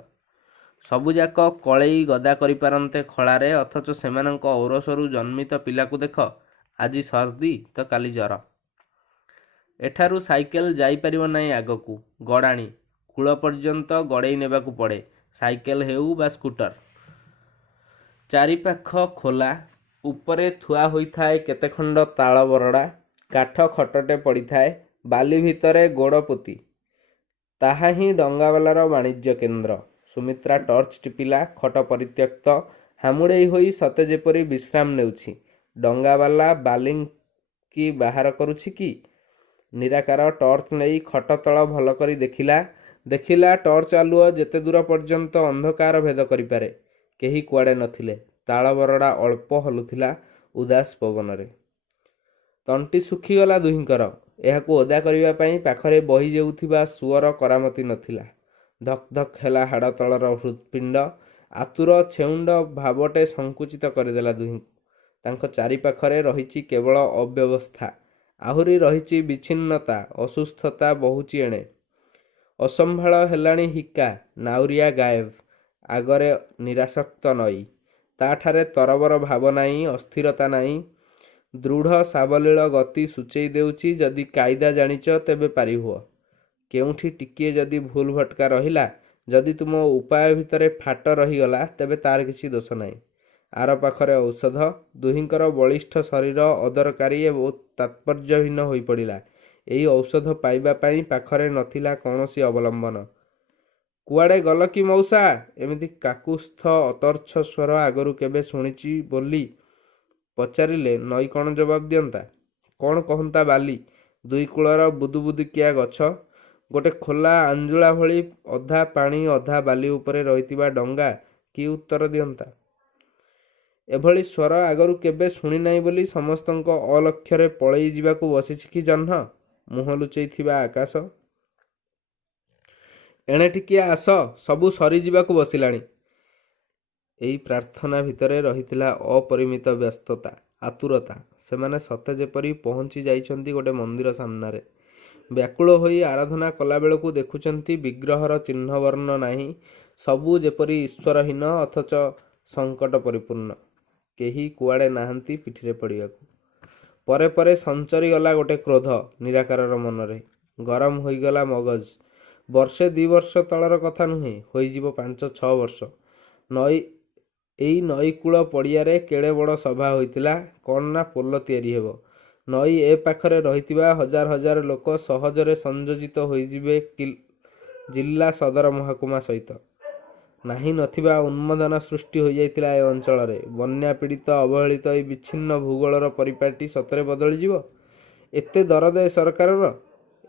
ସବୁଯାକ କଳେଇ ଗଦା କରିପାରନ୍ତେ ଖଳାରେ, ଅଥଚ ସେମାନଙ୍କ ଔରସରୁ ଜନ୍ମିତ ପିଲାକୁ ଦେଖ, ଆଜି ସର୍ଦ୍ଦି ତ କାଲି ଜ୍ୱର। ଏଠାରୁ ସାଇକେଲ ଯାଇପାରିବ ନାହିଁ ଆଗକୁ, ଗଡ଼ାଣି କୂଳ ପର୍ଯ୍ୟନ୍ତ ଗଡ଼େଇ ନେବାକୁ ପଡ଼େ, ସାଇକେଲ ହେଉ ବା ସ୍କୁଟର। ଚାରିପାଖ ଖୋଲା, ଉପରେ ଥୁଆ ହୋଇଥାଏ କେତେ ଖଣ୍ଡ ତାଳ ବରଡ଼ା, କାଠ ଖଟଟେ ପଡ଼ିଥାଏ, ବାଲି ଭିତରେ ଗୋଡ଼ ପୋତି। ତାହା ହିଁ ଡଙ୍ଗାବାଲାର ବାଣିଜ୍ୟ କେନ୍ଦ୍ର। ସୁମିତ୍ରା ଟର୍ଚ୍ଚ ଟିପିଲା। ଖଟ ପରିତ୍ୟକ୍ତ, ହାମୁଡ଼େଇ ହୋଇ ସତେ ଯେପରି ବିଶ୍ରାମ ନେଉଛି। ଡଙ୍ଗାବାଲା ବାଲିଙ୍କି ବାହାର କରୁଛି କି? ନିରାକାର ଟର୍ଚ୍ଚ ନେଇ ଖଟ ତଳ ଭଲ କରି ଦେଖିଲା। ଟର୍ଚ୍ଚ ଆଲୁଅ ଯେତେ ଦୂର ପର୍ଯ୍ୟନ୍ତ ଅନ୍ଧକାର ଭେଦ କରିପାରେ। କେହି କୁଆଡ଼େ ନଥିଲେ। ତାଳ ବରଡ଼ା ଅଳ୍ପ ହଲୁଥିଲା ଉଦାସ ପବନରେ। ତଣ୍ଟି ଶୁଖିଗଲା ଦୁହିଁଙ୍କର। ଏହାକୁ ଓଦା କରିବା ପାଇଁ ପାଖରେ ବହି ଯାଉଥିବା ସୁଅର କରାମତି ନଥିଲା। ଧକ୍ ଧକ୍ ହେଲା ହାଡ଼ ତଳର ହୃତ୍ପିଣ୍ଡ। ଆତୁର ଛେଉଣ୍ଡ ଭାବଟେ ସଙ୍କୁଚିତ କରିଦେଲା ଦୁହିଁଙ୍କୁ। ତାଙ୍କ ଚାରିପାଖରେ ରହିଛି କେବଳ ଅବ୍ୟବସ୍ଥା, ଆହୁରି ରହିଛି ବିଚ୍ଛିନ୍ନତା, ଅସୁସ୍ଥତା ବହୁଛି ଏଣେ। ଅସମ୍ଭାଳ ହେଲାଣି ହିକ୍କା। ନାଉରିଆ ଗାଏବ। ଆଗରେ ନିରାସକ୍ତ ନଈ। ତାଠାରେ ତରବର ଭାବ ନାହିଁ, ଅସ୍ଥିରତା ନାହିଁ। ଦୃଢ଼ ସାବଲୀଳ ଗତି ସୂଚେଇ ଦେଉଛି, ଯଦି କାଇଦା ଜାଣିଛ ତେବେ ପାରିହୁଅ। କେଉଁଠି ଟିକିଏ ଯଦି ଭୁଲ ଭଟକା ରହିଲା, ଯଦି ତୁମ ଉପାୟ ଭିତରେ ଫାଟ ରହିଗଲା, ତେବେ ତାର କିଛି ଦୋଷ ନାହିଁ। ଆର ପାଖରେ ଔଷଧ। ଦୁହିଁଙ୍କର ବଳିଷ୍ଠ ଶରୀର ଅଦରକାରୀ ଓ ତାତ୍ପର୍ଯ୍ୟହୀନ ହୋଇପଡ଼ିଲା। ଏହି ଔଷଧ ପାଇବା ପାଇଁ ପାଖରେ ନଥିଲା କୌଣସି ଅବଲମ୍ବନ। କୁଆଡ଼େ ଗଲ କି ମଉସା? ଏମିତି କାକୁସ୍ଥ ଅତର୍ଚ୍ଛ ସ୍ୱର ଆଗରୁ କେବେ ଶୁଣିଛି ବୋଲି ପଚାରିଲେ ନଈ କ'ଣ ଜବାବ ଦିଅନ୍ତା? କ'ଣ କହନ୍ତା ବାଲି? ଦୁଇ କୂଳର ବୁଦୁବୁଦିକିଆ ଗଛ, ଗୋଟେ ଖୋଲା ଆଞ୍ଜୁଳା ଭଳି ଅଧା ପାଣି ଅଧା ବାଲି ଉପରେ ରହିଥିବା ଡଙ୍ଗା କି ଉତ୍ତର ଦିଅନ୍ତା? ଏଭଳି ସ୍ୱର ଆଗରୁ କେବେ ଶୁଣିନାହିଁ ବୋଲି ସମସ୍ତଙ୍କ ଅଲକ୍ଷ୍ୟରେ ପଳେଇ ଯିବାକୁ ବସିଛି କି ଜହ୍ନ? ମୁହଁ ଲୁଚେଇଥିବା ଆକାଶ। ଏଣେ ଟିକିଏ ଆସ, ସବୁ ସରିଯିବାକୁ ବସିଲାଣି। ଏଇ ପ୍ରାର୍ଥନା ଭିତରେ ରହିଥିଲା ଅପରିମିତ ବ୍ୟସ୍ତତା, ଆତୁରତା। ସେମାନେ ସତେ ଯେପରି ପହଞ୍ଚି ଯାଇଛନ୍ତି ଗୋଟେ ମନ୍ଦିର ସାମ୍ନାରେ। ବ୍ୟାକୁଳ ହୋଇ ଆରାଧନା କଲାବେଳକୁ ଦେଖୁଛନ୍ତି ବିଗ୍ରହର ଚିହ୍ନବର୍ଣ୍ଣ ନାହିଁ। ସବୁ ଯେପରି ଈଶ୍ୱରହୀନ, ଅଥଚ ସଙ୍କଟ ପରିପୂର୍ଣ୍ଣ। କେହି କୁଆଡ଼େ ନାହାନ୍ତି ପିଠିରେ ପଡ଼ିବାକୁ। ପରେ ପରେ ସଞ୍ଚରିଗଲା ଗୋଟେ କ୍ରୋଧ ନିରାକାରର ମନରେ। ଗରମ ହୋଇଗଲା ମଗଜ। ବର୍ଷେ 2 ବର୍ଷ ତଳର କଥା ନୁହେଁ, ହୋଇଯିବ 5-6 ବର୍ଷ। ଏଇ ନଈକୂଳ ପଡ଼ିଆରେ କେଡ଼େ ବଡ଼ ସଭା ହୋଇଥିଲା। କ'ଣ ନା ପୋଲ ତିଆରି ହେବ। ନଈ ଏ ପାଖରେ ରହିଥିବା ହଜାର ହଜାର ଲୋକ ସହଜରେ ସଂଯୋଜିତ ହୋଇଯିବେ ଜିଲ୍ଲା ସଦର ମହକୁମା ସହିତ। ନାହିଁ ନଥିବା ଉନ୍ମାଦନା ସୃଷ୍ଟି ହୋଇଯାଇଥିଲା ଏ ଅଞ୍ଚଳରେ। ବନ୍ୟା ପୀଡ଼ିତ ଅବହେଳିତ ଏହି ବିଚ୍ଛିନ୍ନ ଭୂଗୋଳର ପରିପାଟି ସତରେ ବଦଳିଯିବ। ଏତେ ଦରଦ ଏ ସରକାରର?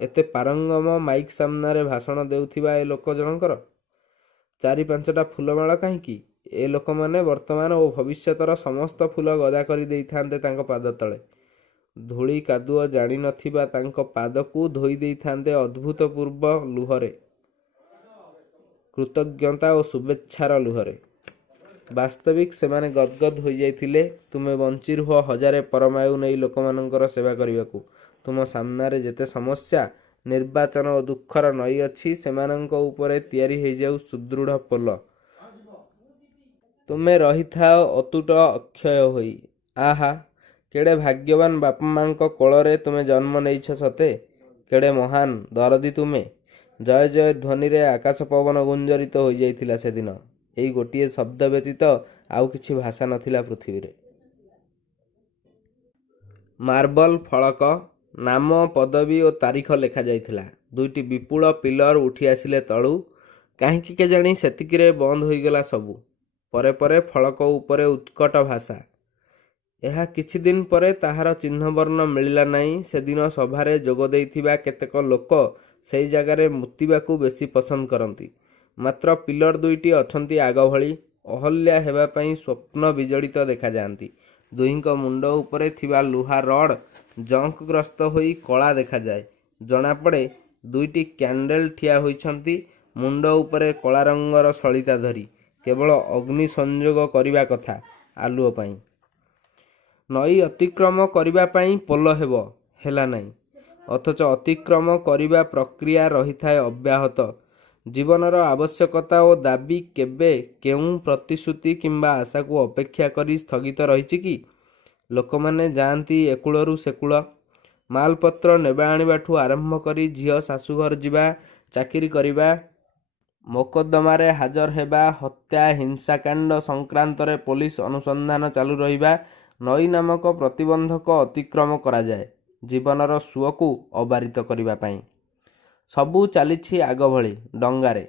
ଏତେ ପାରଙ୍ଗମ ମାଇକ୍ ସାମ୍ନାରେ ଭାଷଣ ଦେଉଥିବା ଏ ଲୋକ ଜଣଙ୍କର? 4-5ଟା ଫୁଲମାଳ କାହିଁକି? ଏ ଲୋକମାନେ ବର୍ତ୍ତମାନ ଓ ଭବିଷ୍ୟତର ସମସ୍ତ ଫୁଲ ଗଦା କରି ଦେଇଥାନ୍ତେ ତାଙ୍କ ପାଦ ତଳେ। ଧୂଳି କାଦୁଅ ଜାଣି ନଥିବା ତାଙ୍କ ପାଦକୁ ଧୋଇ ଦେଇଥାନ୍ତେ ଅଭୂତପୂର୍ବ ଲୁହରେ, କୃତଜ୍ଞତା ଓ ଶୁଭେଚ୍ଛାର ଲୁହରେ। ବାସ୍ତବିକ ସେମାନେ ଗଦଗଦ ହୋଇଯାଇଥିଲେ। ତୁମେ ବଞ୍ଚି ରୁହ ହଜାରେ ପରମାୟୁ ନେଇ ଲୋକମାନଙ୍କର ସେବା କରିବାକୁ। ତୁମ ସାମ୍ନାରେ ଯେତେ ସମସ୍ୟା, ନିର୍ବାଚନ ଓ ଦୁଃଖର ନଈ ଅଛି, ସେମାନଙ୍କ ଉପରେ ତିଆରି ହେଇଯାଉ ସୁଦୃଢ଼ ପୋଲ। ତୁମେ ରହିଥାଅ ଅତୁଟ ଅକ୍ଷୟ ହୋଇ। ଆହା, କେଡ଼େ ଭାଗ୍ୟବାନ ବାପା ମା'ଙ୍କ କୋଳରେ ତୁମେ ଜନ୍ମ ନେଇଛ ସତେ! କେଡ଼େ ମହାନ, ଦରଦୀ ତୁମେ! ଜୟ ଜୟ ଧ୍ୱନିରେ ଆକାଶ ପବନ ଗୁଞ୍ଜରିତ ହୋଇଯାଇଥିଲା ସେଦିନ। ଏଇ ଗୋଟିଏ ଶବ୍ଦ ବ୍ୟତୀତ ଆଉ କିଛି ଭାଷା ନଥିଲା ପୃଥିବୀରେ। ମାର୍ବଲ ଫଳକ, ନାମ, ପଦବୀ ଓ ତାରିଖ ଲେଖାଯାଇଥିଲା। ଦୁଇଟି ବିପୁଳ ପିଲର ଉଠି ଆସିଲେ ତଳୁ। କାହିଁକି କେଜାଣି ସେତିକିରେ ବନ୍ଦ ହୋଇଗଲା ସବୁ। ପରେ ପରେ ଫଳକ ଉପରେ ଉତ୍କଟ ଭାଷା। ଏହା କିଛି ଦିନ ପରେ ତାହାର ଚିହ୍ନବର୍ଣ୍ଣ ମିଳିଲା ନାହିଁ। ସେଦିନ ସଭାରେ ଯୋଗ ଦେଇଥିବା କେତେକ ଲୋକ ସେହି ଜାଗାରେ ମୁତିବାକୁ ବେଶୀ ପସନ୍ଦ କରନ୍ତି। ମାତ୍ର ପିଲର ଦୁଇଟି ଅଛନ୍ତି ଆଗ ଭଳି। ଅହଲ୍ୟା ହେବା ପାଇଁ ସ୍ୱପ୍ନ ବିଜଡ଼ିତ ଦେଖାଯାଆନ୍ତି। ଦୁହିଁଙ୍କ ମୁଣ୍ଡ ଉପରେ ଥିବା ଲୁହା ରଡ୍ ଜଙ୍କ୍ଗ୍ରସ୍ତ ହୋଇ କଳା ଦେଖାଯାଏ। ଜଣାପଡ଼େ ଦୁଇଟି କ୍ୟାଣ୍ଡେଲ ଠିଆ ହୋଇଛନ୍ତି ମୁଣ୍ଡ ଉପରେ କଳା ରଙ୍ଗର ସଳିତା ଧରି। କେବଳ ଅଗ୍ନି ସଂଯୋଗ କରିବା କଥା ଆଲୁଅ ପାଇଁ। ନଈ ଅତିକ୍ରମ କରିବା ପାଇଁ ପୋଲ ହେଲା ନାହିଁ। ଅଥଚ ଅତିକ୍ରମ କରିବା ପ୍ରକ୍ରିୟା ରହିଥାଏ ଅବ୍ୟାହତ। ଜୀବନର ଆବଶ୍ୟକତା ଓ ଦାବୀ କେବେ କେଉଁ ପ୍ରତିଶ୍ରୁତି କିମ୍ବା ଆଶାକୁ ଅପେକ୍ଷା କରି ସ୍ଥଗିତ ରହିଛି କି? ଲୋକମାନେ ଯାଆନ୍ତି ଏକୂଳରୁ ସେକୂଳ। ମାଲପତ୍ର ନେବା ଆଣିବାଠୁ ଆରମ୍ଭ କରି ଝିଅ ଶାଶୁଘର ଯିବା, ଚାକିରି କରିବା, ମୋକଦ୍ଦମାରେ ହାଜର ହେବା, ହତ୍ୟା ହିଂସାକାଣ୍ଡ ସଂକ୍ରାନ୍ତରେ ପୋଲିସ ଅନୁସନ୍ଧାନ ଚାଲୁ ରହିବା, ନଈ ନାମକ ପ୍ରତିବନ୍ଧକ ଅତିକ୍ରମ କରାଯାଏ ଜୀବନର ସୁଅକୁ ଅବାରିତ କରିବା ପାଇଁ। ସବୁ ଚାଲିଛି ଆଗ ଭଳି ଡଙ୍ଗାରେ।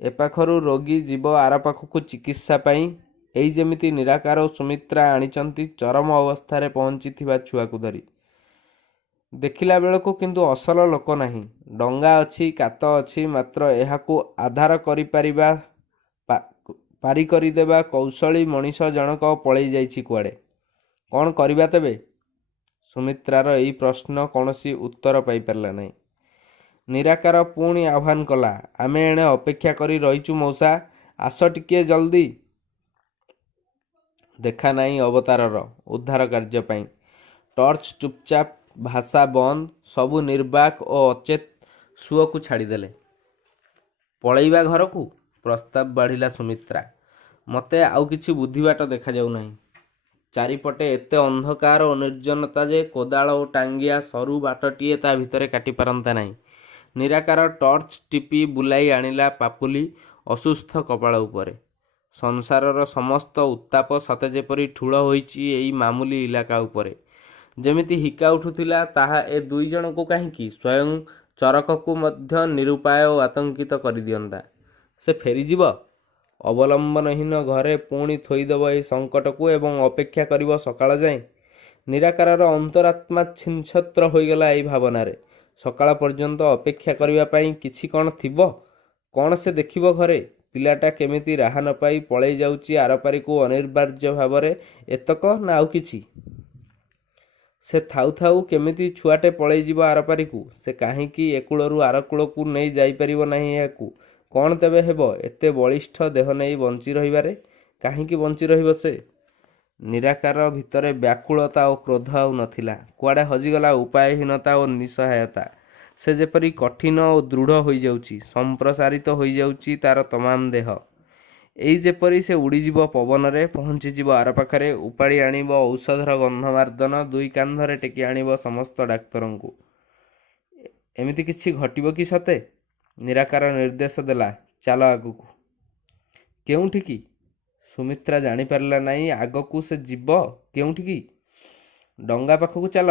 ଏପାଖରୁ ରୋଗୀ ଯିବ ଆର ପାଖକୁ ଚିକିତ୍ସା ପାଇଁ। ଏଇ ଯେମିତି ନିରାକାର ଓ ସୁମିତ୍ରା ଆଣିଛନ୍ତି ଚରମ ଅବସ୍ଥାରେ ପହଞ୍ଚିଥିବା ଛୁଆକୁ ଧରି। ଦେଖିଲା ବେଳକୁ କିନ୍ତୁ ଅସଲ ଲୋକ ନାହିଁ। ଡଙ୍ଗା ଅଛି, କାତ ଅଛି, ମାତ୍ର ଏହାକୁ ଆଧାର ପାରି କରିଦେବା କୌଶଳୀ ମଣିଷ ଜଣକ ପଳେଇ ଯାଇଛି କୁଆଡ଼େ। କ'ଣ କରିବା ତେବେ? ସୁମିତ୍ରାର ଏଇ ପ୍ରଶ୍ନ କୌଣସି ଉତ୍ତର ପାଇପାରିଲା ନାହିଁ। ନିରାକାର ପୁଣି ଆହ୍ୱାନ କଲା, ଆମେ ଏଣେ ଅପେକ୍ଷା କରି ରହିଛୁ ମଉସା, ଆସ ଟିକିଏ ଜଲ୍ଦି। ଦେଖା ନାହିଁ ଅବତାରର ଉଦ୍ଧାର କାର୍ଯ୍ୟ ପାଇଁ। ଟର୍ଚ୍ଚ ଚୁପଚାପ, ଭାଷା ବନ୍ଦ, ସବୁ ନିର୍ବାକ ଓ ଅଚେତ। ସୁଅକୁ ଛାଡ଼ିଦେଲେ। ପଳେଇବା ଘରକୁ? ପ୍ରସ୍ତାବ ବାଢ଼ିଲା ସୁମିତ୍ରା। ମୋତେ ଆଉ କିଛି ବୁଦ୍ଧିବାଟ ଦେଖାଯାଉ ନାହିଁ। ଚାରିପଟେ ଏତେ ଅନ୍ଧକାର ଓ ନିର୍ଜନତା ଯେ କୋଦାଳ ଓ ଟାଙ୍ଗିଆ ସରୁ ବାଟଟିଏ ତା ଭିତରେ କାଟିପାରନ୍ତା ନାହିଁ। ନିରାକାର ଟର୍ଚ୍ଚ ଟିପି ବୁଲାଇ ଆଣିଲା ପାପୁଲି ଅସୁସ୍ଥ କପାଳ ଉପରେ। ସଂସାରର ସମସ୍ତ ଉତ୍ତାପ ସତେ ଯେପରି ଠୁଳ ହୋଇଛି ଏଇ ମାମୁଲି ଇଲାକା ଉପରେ। ଯେମିତି ହିକା ଉଠୁଥିଲା ତାହା ଏ ଦୁଇ ଜଣଙ୍କୁ କାହିଁକି ସ୍ୱୟଂ ଚରକକୁ ମଧ୍ୟ ନିରୁପାୟ ଓ ଆତଙ୍କିତ କରିଦିଅନ୍ତା। ସେ ଫେରିଯିବ। ଅବଲମ୍ବନହୀନ ଘରେ ପୁଣି ଥୋଇଦେବ ଏହି ସଙ୍କଟକୁ ଏବଂ ଅପେକ୍ଷା କରିବ ସକାଳ ଯାଏଁ। ନିରାକାରର ଅନ୍ତରାତ୍ମା ଛିନ୍ଛତ୍ର ହୋଇଗଲା ଏହି ଭାବନାରେ। ସକାଳ ପର୍ଯ୍ୟନ୍ତ ଅପେକ୍ଷା କରିବା ପାଇଁ କିଛି କ'ଣ ଥିବ? କ'ଣ ସେ ଦେଖିବ ଘରେ? ପିଲାଟା କେମିତି ରାହା ନ ପାଇ ପଳେଇ ଯାଉଛି ଆରପାରିକୁ ଅନିବାର୍ଯ୍ୟ ଭାବରେ, ଏତକ ନା ଆଉ କିଛି? ସେ ଥାଉ ଥାଉ କେମିତି ଛୁଆଟେ ପଳେଇଯିବ ଆରପାରିକୁ? ସେ କାହିଁକି ଏକୂଳରୁ ଆରକୂଳକୁ ନେଇ ଯାଇପାରିବ ନାହିଁ ଏହାକୁ? କ'ଣ ତେବେ ହେବ ଏତେ ବଳିଷ୍ଠ ଦେହ ନେଇ ବଞ୍ଚି ରହିବାରେ? କାହିଁକି ବଞ୍ଚି ରହିବ ସେ? ନିରାକାର ଭିତରେ ବ୍ୟାକୁଳତା ଓ କ୍ରୋଧ ଆଉ ନଥିଲା। କୁଆଡ଼େ ହଜିଗଲା ଉପାୟହୀନତା ଓ ନିଃସହାୟତା। ସେ ଯେପରି କଠିନ ଓ ଦୃଢ଼ ହୋଇଯାଉଛି, ସମ୍ପ୍ରସାରିତ ହୋଇଯାଉଛି ତା'ର ତମାମ ଦେହ। ଏଇ ଯେପରି ସେ ଉଡ଼ିଯିବ ପବନରେ, ପହଞ୍ଚିଯିବ ଆର ପାଖରେ, ଉପାଡ଼ି ଆଣିବ ଔଷଧର ଗନ୍ଧମାର୍ଦ୍ଦନ, ଦୁଇ କାନ୍ଧରେ ଟେକି ଆଣିବ ସମସ୍ତ ଡାକ୍ତରଙ୍କୁ। ଏମିତି କିଛି ଘଟିବ କି ସତେ? ନିରାକାର ନିର୍ଦ୍ଦେଶ ଦେଲା, ଚାଲ ଆଗକୁ। କେଉଁଠିକି? ସୁମିତ୍ରା ଜାଣିପାରିଲା ନାହିଁ। ଆଗକୁ ସେ ଯିବ କେଉଁଠିକି? ଡଙ୍ଗା ପାଖକୁ ଚାଲ।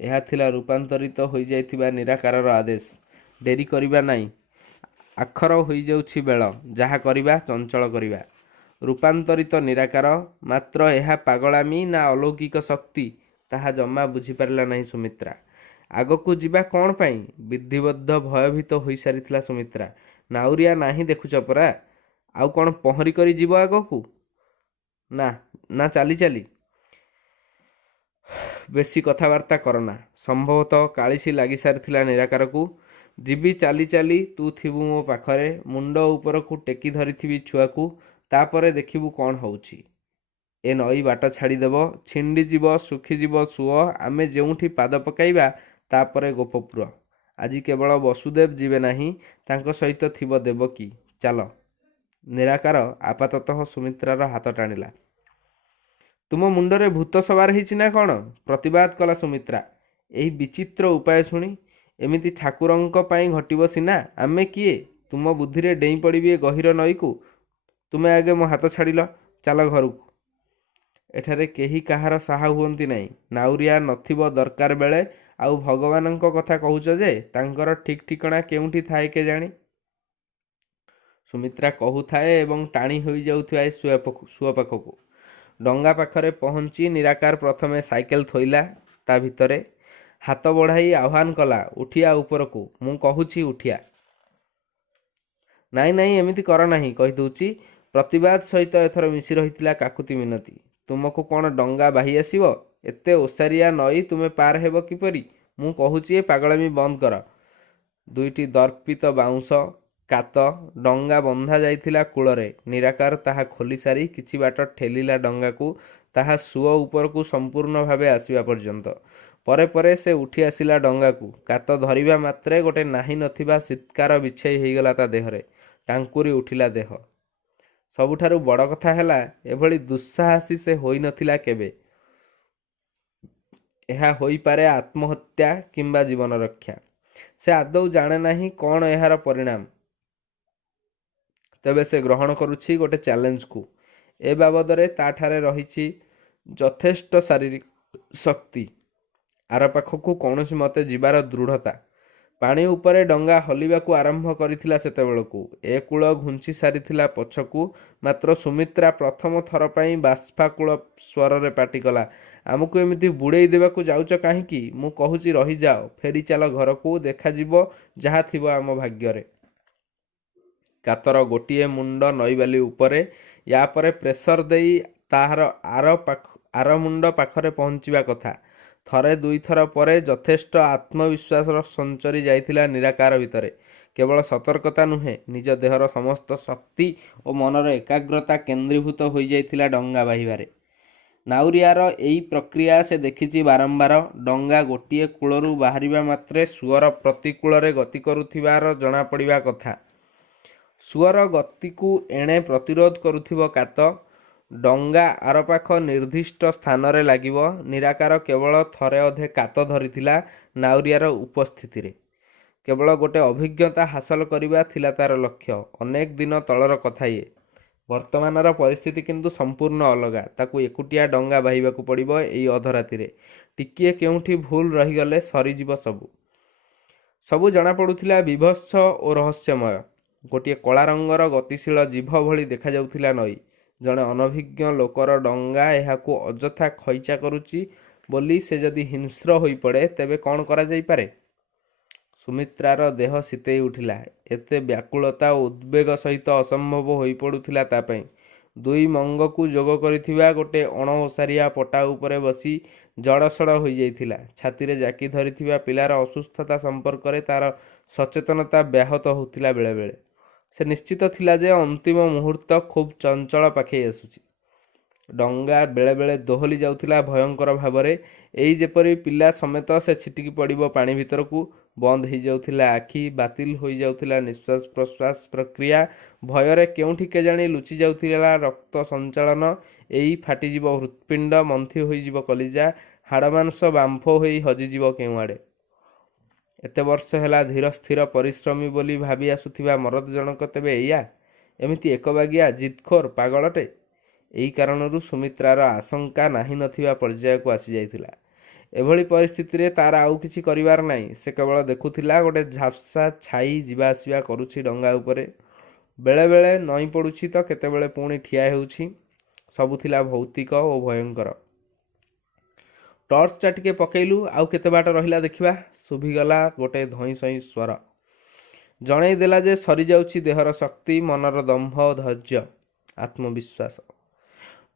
ଏହା ଥିଲା ରୂପାନ୍ତରିତ ହୋଇଯାଇଥିବା ନିରାକାରର ଆଦେଶ। ଡେରି କରିବା ନାହିଁ। ଆଖର ହୋଇଯାଉଛି ବେଳ। ଯାହା କରିବା ଚଞ୍ଚଳ କରିବା। ରୂପାନ୍ତରିତ ନିରାକାର। ମାତ୍ର ଏହା ପାଗଳାମୀ ନା ଅଲୌକିକ ଶକ୍ତି ତାହା ଜମା ବୁଝିପାରିଲା ନାହିଁ ସୁମିତ୍ରା। ଆଗକୁ ଯିବା କ'ଣ ପାଇଁ? ବିଧିବଦ୍ଧ ଭୟଭୀତ ହୋଇସାରିଥିଲା ସୁମିତ୍ରା। ନାଉରିଆ ନାହିଁ ଦେଖୁଛ ପରା। ଆଉ କ'ଣ ପହଁରି କରି ଯିବ ଆଗକୁ? ନା ଚାଲି ଚାଲି। ବେଶୀ କଥାବାର୍ତ୍ତା କରନା। ସମ୍ଭବତଃ କାଳିସୀ ଲାଗିସାରିଥିଲା ନିରାକାରକୁ। ଯିବି ଚାଲି ଚାଲି, ତୁ ଥିବୁ ମୋ ପାଖରେ, ମୁଣ୍ଡ ଉପରକୁ ଟେକି ଧରିଥିବି ଛୁଆକୁ। ତାପରେ ଦେଖିବୁ କ'ଣ ହଉଛି। ଏ ନଈ ବାଟ ଛାଡ଼ିଦେବ, ଛିଣ୍ଡିଯିବ, ଶୁଖିଯିବ ସୁଅ। ଆମେ ଯେଉଁଠି ପାଦ ପକାଇବା ତାପରେ ଗୋପପୁର। ଆଜି କେବଳ ବସୁଦେବ ଯିବେ ନାହିଁ, ତାଙ୍କ ସହିତ ଥିବ ଦେବକୀ। ଚାଲ। ନିରାକାର ଆପାତତଃ ସୁମିତ୍ରାର ହାତ ଟାଣିଲା। ତୁମ ମୁଣ୍ଡରେ ଭୂତ ସବାର ହେଇଛି ନା କ'ଣ? ପ୍ରତିବାଦ କଲା ସୁମିତ୍ରା। ଏହି ବିଚିତ୍ର ଉପାୟ ଶୁଣି। ଏମିତି ଠାକୁରଙ୍କ ପାଇଁ ଘଟିବ ସିନା। ଆମେ କିଏ? ତୁମ ବୁଦ୍ଧିରେ ଡେଇଁ ପଡ଼ିବି ଏ ଗହୀର ନଈକୁ? ତୁମେ ଆଗେ ମୋ ହାତ ଛାଡ଼ିଲ। ଚାଲ ଘରକୁ। ଏଠାରେ କେହି କାହାର ସାହା ହୁଅନ୍ତି ନାହିଁ। ନାଉରିଆ ନଥିବ ଦରକାର ବେଳେ, ଆଉ ଭଗବାନଙ୍କ କଥା କହୁଛ ଯେ ତାଙ୍କର ଠିକ୍ ଠିକଣା କେଉଁଠି ଥାଏ କେଜାଣି? ସୁମିତ୍ରା କହୁଥାଏ ଏବଂ ଟାଣି ହୋଇଯାଉଥିବା ଏ ସୁଅ ପାଖକୁ। ଡଙ୍ଗା ପାଖରେ ପହଞ୍ଚି ନିରାକାର ପ୍ରଥମେ ସାଇକେଲ ଥୋଇଲା ତା ଭିତରେ, ହାତ ବଢ଼ାଇ ଆହ୍ୱାନ କଲା, ଉଠିଆ ଉପରକୁ, ମୁଁ କହୁଛି ଉଠିଆ। ନାଇଁ ନାଇଁ ଏମିତି କର ନାହିଁ, କହିଦେଉଛି। ପ୍ରତିବାଦ ସହିତ ଏଥର ମିଶି ରହିଥିଲା କାକୁତି ମିନତି। ତୁମକୁ କ'ଣ ଡଙ୍ଗା ବାହି ଆସିବ? ଏତେ ଓସାରିଆ ନଈ ତୁମେ ପାର ହେବ କିପରି? ମୁଁ କହୁଛି ଏ ପାଗଳାମି ବନ୍ଦ କର। ଦୁଇଟି ଦର୍ପିତ ବାଉଁଶ କାତ ଡଙ୍ଗା ବନ୍ଧା ଯାଇଥିଲା କୂଳରେ। ନିରାକାର ତାହା ଖୋଲି ସାରି କିଛି ବାଟ ଠେଲିଲା ଡଙ୍ଗାକୁ ତାହା ସୁଅ ଉପରକୁ ସମ୍ପୂର୍ଣ୍ଣ ଭାବେ ଆସିବା ପର୍ଯ୍ୟନ୍ତ। ପରେ ପରେ ସେ ଉଠି ଆସିଲା ଡଙ୍ଗାକୁ। କାତ ଧରିବା ମାତ୍ରେ ଗୋଟେ ନାହିଁ ନଥିବା ଶୀତ୍କାର ବିଛେଇ ହେଇଗଲା ତା ଦେହରେ। ଟାଙ୍କୁରି ଉଠିଲା ଦେହ। ସବୁଠାରୁ ବଡ଼ କଥା ହେଲା, ଏଭଳି ଦୁଃସାହସୀ ସେ ହୋଇନଥିଲା କେବେ। ଏହା ହୋଇପାରେ ଆତ୍ମହତ୍ୟା କିମ୍ବା ଜୀବନ ରକ୍ଷା। ସେ ଆଦୌ ଜାଣେ ନାହିଁ କ'ଣ ଏହାର ପରିଣାମ। ତେବେ ସେ ଗ୍ରହଣ କରୁଛି ଗୋଟେ ଚ୍ୟାଲେଞ୍ଜକୁ। ଏ ବାବଦରେ ତାଠାରେ ରହିଛି ଯଥେଷ୍ଟ ଶାରୀରିକ ଶକ୍ତି, ଆର ପାଖକୁ କୌଣସି ମତେ ଯିବାର ଦୃଢ଼ତା। ପାଣି ଉପରେ ଡଙ୍ଗା ହଲିବାକୁ ଆରମ୍ଭ କରିଥିଲା ସେତେବେଳକୁ। ଏ କୂଳ ଘୁଞ୍ଚି ସାରିଥିଲା ପଛକୁ। ମାତ୍ର ସୁମିତ୍ରା ପ୍ରଥମ ଥର ପାଇଁ ବାଷ୍ପାକୁଳ ସ୍ୱରରେ ପାଟିକଲା, ଆମକୁ ଏମିତି ବୁଡ଼େଇ ଦେବାକୁ ଯାଉଛ କାହିଁକି? ମୁଁ କହୁଛି ରହିଯାଅ, ଫେରିଚାଲ ଘରକୁ, ଦେଖାଯିବ ଯାହା ଥିବ ଆମ ଭାଗ୍ୟରେ। କାତର ଗୋଟିଏ ମୁଣ୍ଡ ନଈବାଲି ଉପରେ, ୟା ପରେ ପ୍ରେସର ଦେଇ ତାହାର ଆର ମୁଣ୍ଡ ପାଖରେ ପହଞ୍ଚିବା କଥା। ଥରେ ଦୁଇଥର ପରେ ଯଥେଷ୍ଟ ଆତ୍ମବିଶ୍ୱାସର ସଞ୍ଚରି ଯାଇଥିଲା ନିରାକାର ଭିତରେ। କେବଳ ସତର୍କତା ନୁହେଁ, ନିଜ ଦେହର ସମସ୍ତ ଶକ୍ତି ଓ ମନର ଏକାଗ୍ରତା କେନ୍ଦ୍ରୀଭୂତ ହୋଇଯାଇଥିଲା ଡଙ୍ଗା ବାହିବାରେ। ନାଉରିଆର ଏଇ ପ୍ରକ୍ରିୟା ସେ ଦେଖିଛି ବାରମ୍ବାର। ଡଙ୍ଗା ଗୋଟିଏ କୂଳରୁ ବାହାରିବା ମାତ୍ରେ ସୁଅର ପ୍ରତିକୂଳରେ ଗତି କରୁଥିବାର ଜଣାପଡ଼ିବା କଥା। ସୁଅର ଗତିକୁ ଏଣେ ପ୍ରତିରୋଧ କରୁଥିବ କାତ। ଡଙ୍ଗା ଆରପାଖ ନିର୍ଦ୍ଦିଷ୍ଟ ସ୍ଥାନରେ ଲାଗିବ। ନିରାକାର କେବଳ ଥରେ ଅଧେ କାତ ଧରିଥିଲା ନାଉରିଆର ଉପସ୍ଥିତିରେ। କେବଳ ଗୋଟେ ଅଭିଜ୍ଞତା ହାସଲ କରିବା ଥିଲା ତାର ଲକ୍ଷ୍ୟ। ଅନେକ ଦିନ ତଳର କଥା ଇଏ। ବର୍ତ୍ତମାନର ପରିସ୍ଥିତି କିନ୍ତୁ ସମ୍ପୂର୍ଣ୍ଣ ଅଲଗା। ତାକୁ ଏକୁଟିଆ ଡଙ୍ଗା ବାହିବାକୁ ପଡ଼ିବ ଏଇ ଅଧରାତିରେ। ଟିକିଏ କେଉଁଠି ଭୁଲ ରହିଗଲେ ସରିଯିବ ସବୁ। ସବୁ ଜଣାପଡ଼ୁଥିଲା ବିଭତ୍ସ ଓ ରହସ୍ୟମୟ। ଗୋଟିଏ କଳା ରଙ୍ଗର ଗତିଶୀଳ ଜିଭ ଭଳି ଦେଖାଯାଉଥିଲା ନଈ। ଜଣେ ଅନଭିଜ୍ଞ ଲୋକର ଡଙ୍ଗା ଏହାକୁ ଅଯଥା ଖଇଚା କରୁଛି ବୋଲି ସେ ଯଦି ହିଂସ୍ର ହୋଇପଡ଼େ, ତେବେ କ'ଣ କରାଯାଇପାରେ? ସୁମିତ୍ରାର ଦେହ ଶୀତେଇ ଉଠିଲା। ଏତେ ବ୍ୟାକୁଳତା ଓ ଉଦ୍ବେଗ ସହିତ ଅସମ୍ଭବ ହୋଇପଡ଼ୁଥିଲା ତା ପାଇଁ। ଦୁଇ ମଙ୍ଗକୁ ଯୋଗ କରିଥିବା ଗୋଟେ ଅଣଓସାରିଆ ପଟା ଉପରେ ବସି ଜଡ଼ସଡ଼ ହୋଇଯାଇଥିଲା। ଛାତିରେ ଜାକି ଧରିଥିବା ପିଲାର ଅସୁସ୍ଥତା ସମ୍ପର୍କରେ ତାର ସଚେତନତା ବ୍ୟାହତ ହେଉଥିଲା ବେଳେବେଳେ। ସେ ନିଶ୍ଚିତ ଥିଲା ଯେ ଅନ୍ତିମ ମୁହୂର୍ତ୍ତ ଖୁବ୍ ଚଞ୍ଚଳ ପାଖେଇ ଆସୁଛି। ଡଙ୍ଗା ବେଳେବେଳେ ଦୋହଲି ଯାଉଥିଲା ଭୟଙ୍କର ଭାବରେ। ଏଇ ଯେପରି ପିଲା ସମେତ ସେ ଛିଟିକି ପଡ଼ିବ ପାଣି ଭିତରକୁ। ବନ୍ଦ ହେଇଯାଉଥିଲା ଆଖି, ବାତିଲ ହୋଇଯାଉଥିଲା ନିଶ୍ୱାସ ପ୍ରଶ୍ୱାସ ପ୍ରକ୍ରିୟା। ଭୟରେ କେଉଁଠି କେଜାଣି ଲୁଚି ଯାଉଥିଲା ରକ୍ତ ସଞ୍ଚାଳନ। ଏଇ ଫାଟିଯିବ ହୃତ୍ପିଣ୍ଡ, ମନ୍ଥି ହୋଇଯିବ କଲିଜା, ହାଡ଼ମାଂସ ବାମ୍ଫ ହୋଇ ହଜିଯିବ କେଉଁଆଡ଼େ। ଏତେ ବର୍ଷ ହେଲା ଧୀର ସ୍ଥିର ପରିଶ୍ରମୀ ବୋଲି ଭାବି ଆସୁଥିବା ମରଦ ଜଣକ ତେବେ ଏଇଆ? ଏମିତି ଏକବାଗିଆ ଜିଦଖୋର ପାଗଳଟେ? ଏଇ କାରଣରୁ ସୁମିତ୍ରାର ଆଶଙ୍କା ନାହିଁ ନଥିବା ପର୍ଯ୍ୟାୟକୁ ଆସିଯାଇଥିଲା। ଏଭଳି ପରିସ୍ଥିତିରେ ତାର ଆଉ କିଛି କରିବାର ନାହିଁ। ସେ କେବଳ ଦେଖୁଥିଲା ଗୋଟେ ଝାପ୍ସା ଛାଇ ଯିବା ଆସିବା କରୁଛି ଡଙ୍ଗା ଉପରେ। ବେଳେବେଳେ ନଇଁ ପଡ଼ୁଛି ତ କେତେବେଳେ ପୁଣି ଠିଆ ହେଉଛି। ସବୁ ଥିଲା ଭୌତିକ ଓ ଭୟଙ୍କର। ଟର୍ଚ୍ଚଟା ଟିକେ ପକେଇଲୁ, ଆଉ କେତେ ବାଟ ରହିଲା ଦେଖିବା। ଶୁଭିଗଲା ଗୋଟେ ଧଇଁସଇଁ ସ୍ୱର। ଜଣେଇ ଦେଲା ଯେ ସରିଯାଉଛି ଦେହର ଶକ୍ତି, ମନର ଦମ୍ଭ, ଧୈର୍ଯ୍ୟ, ଆତ୍ମବିଶ୍ୱାସ।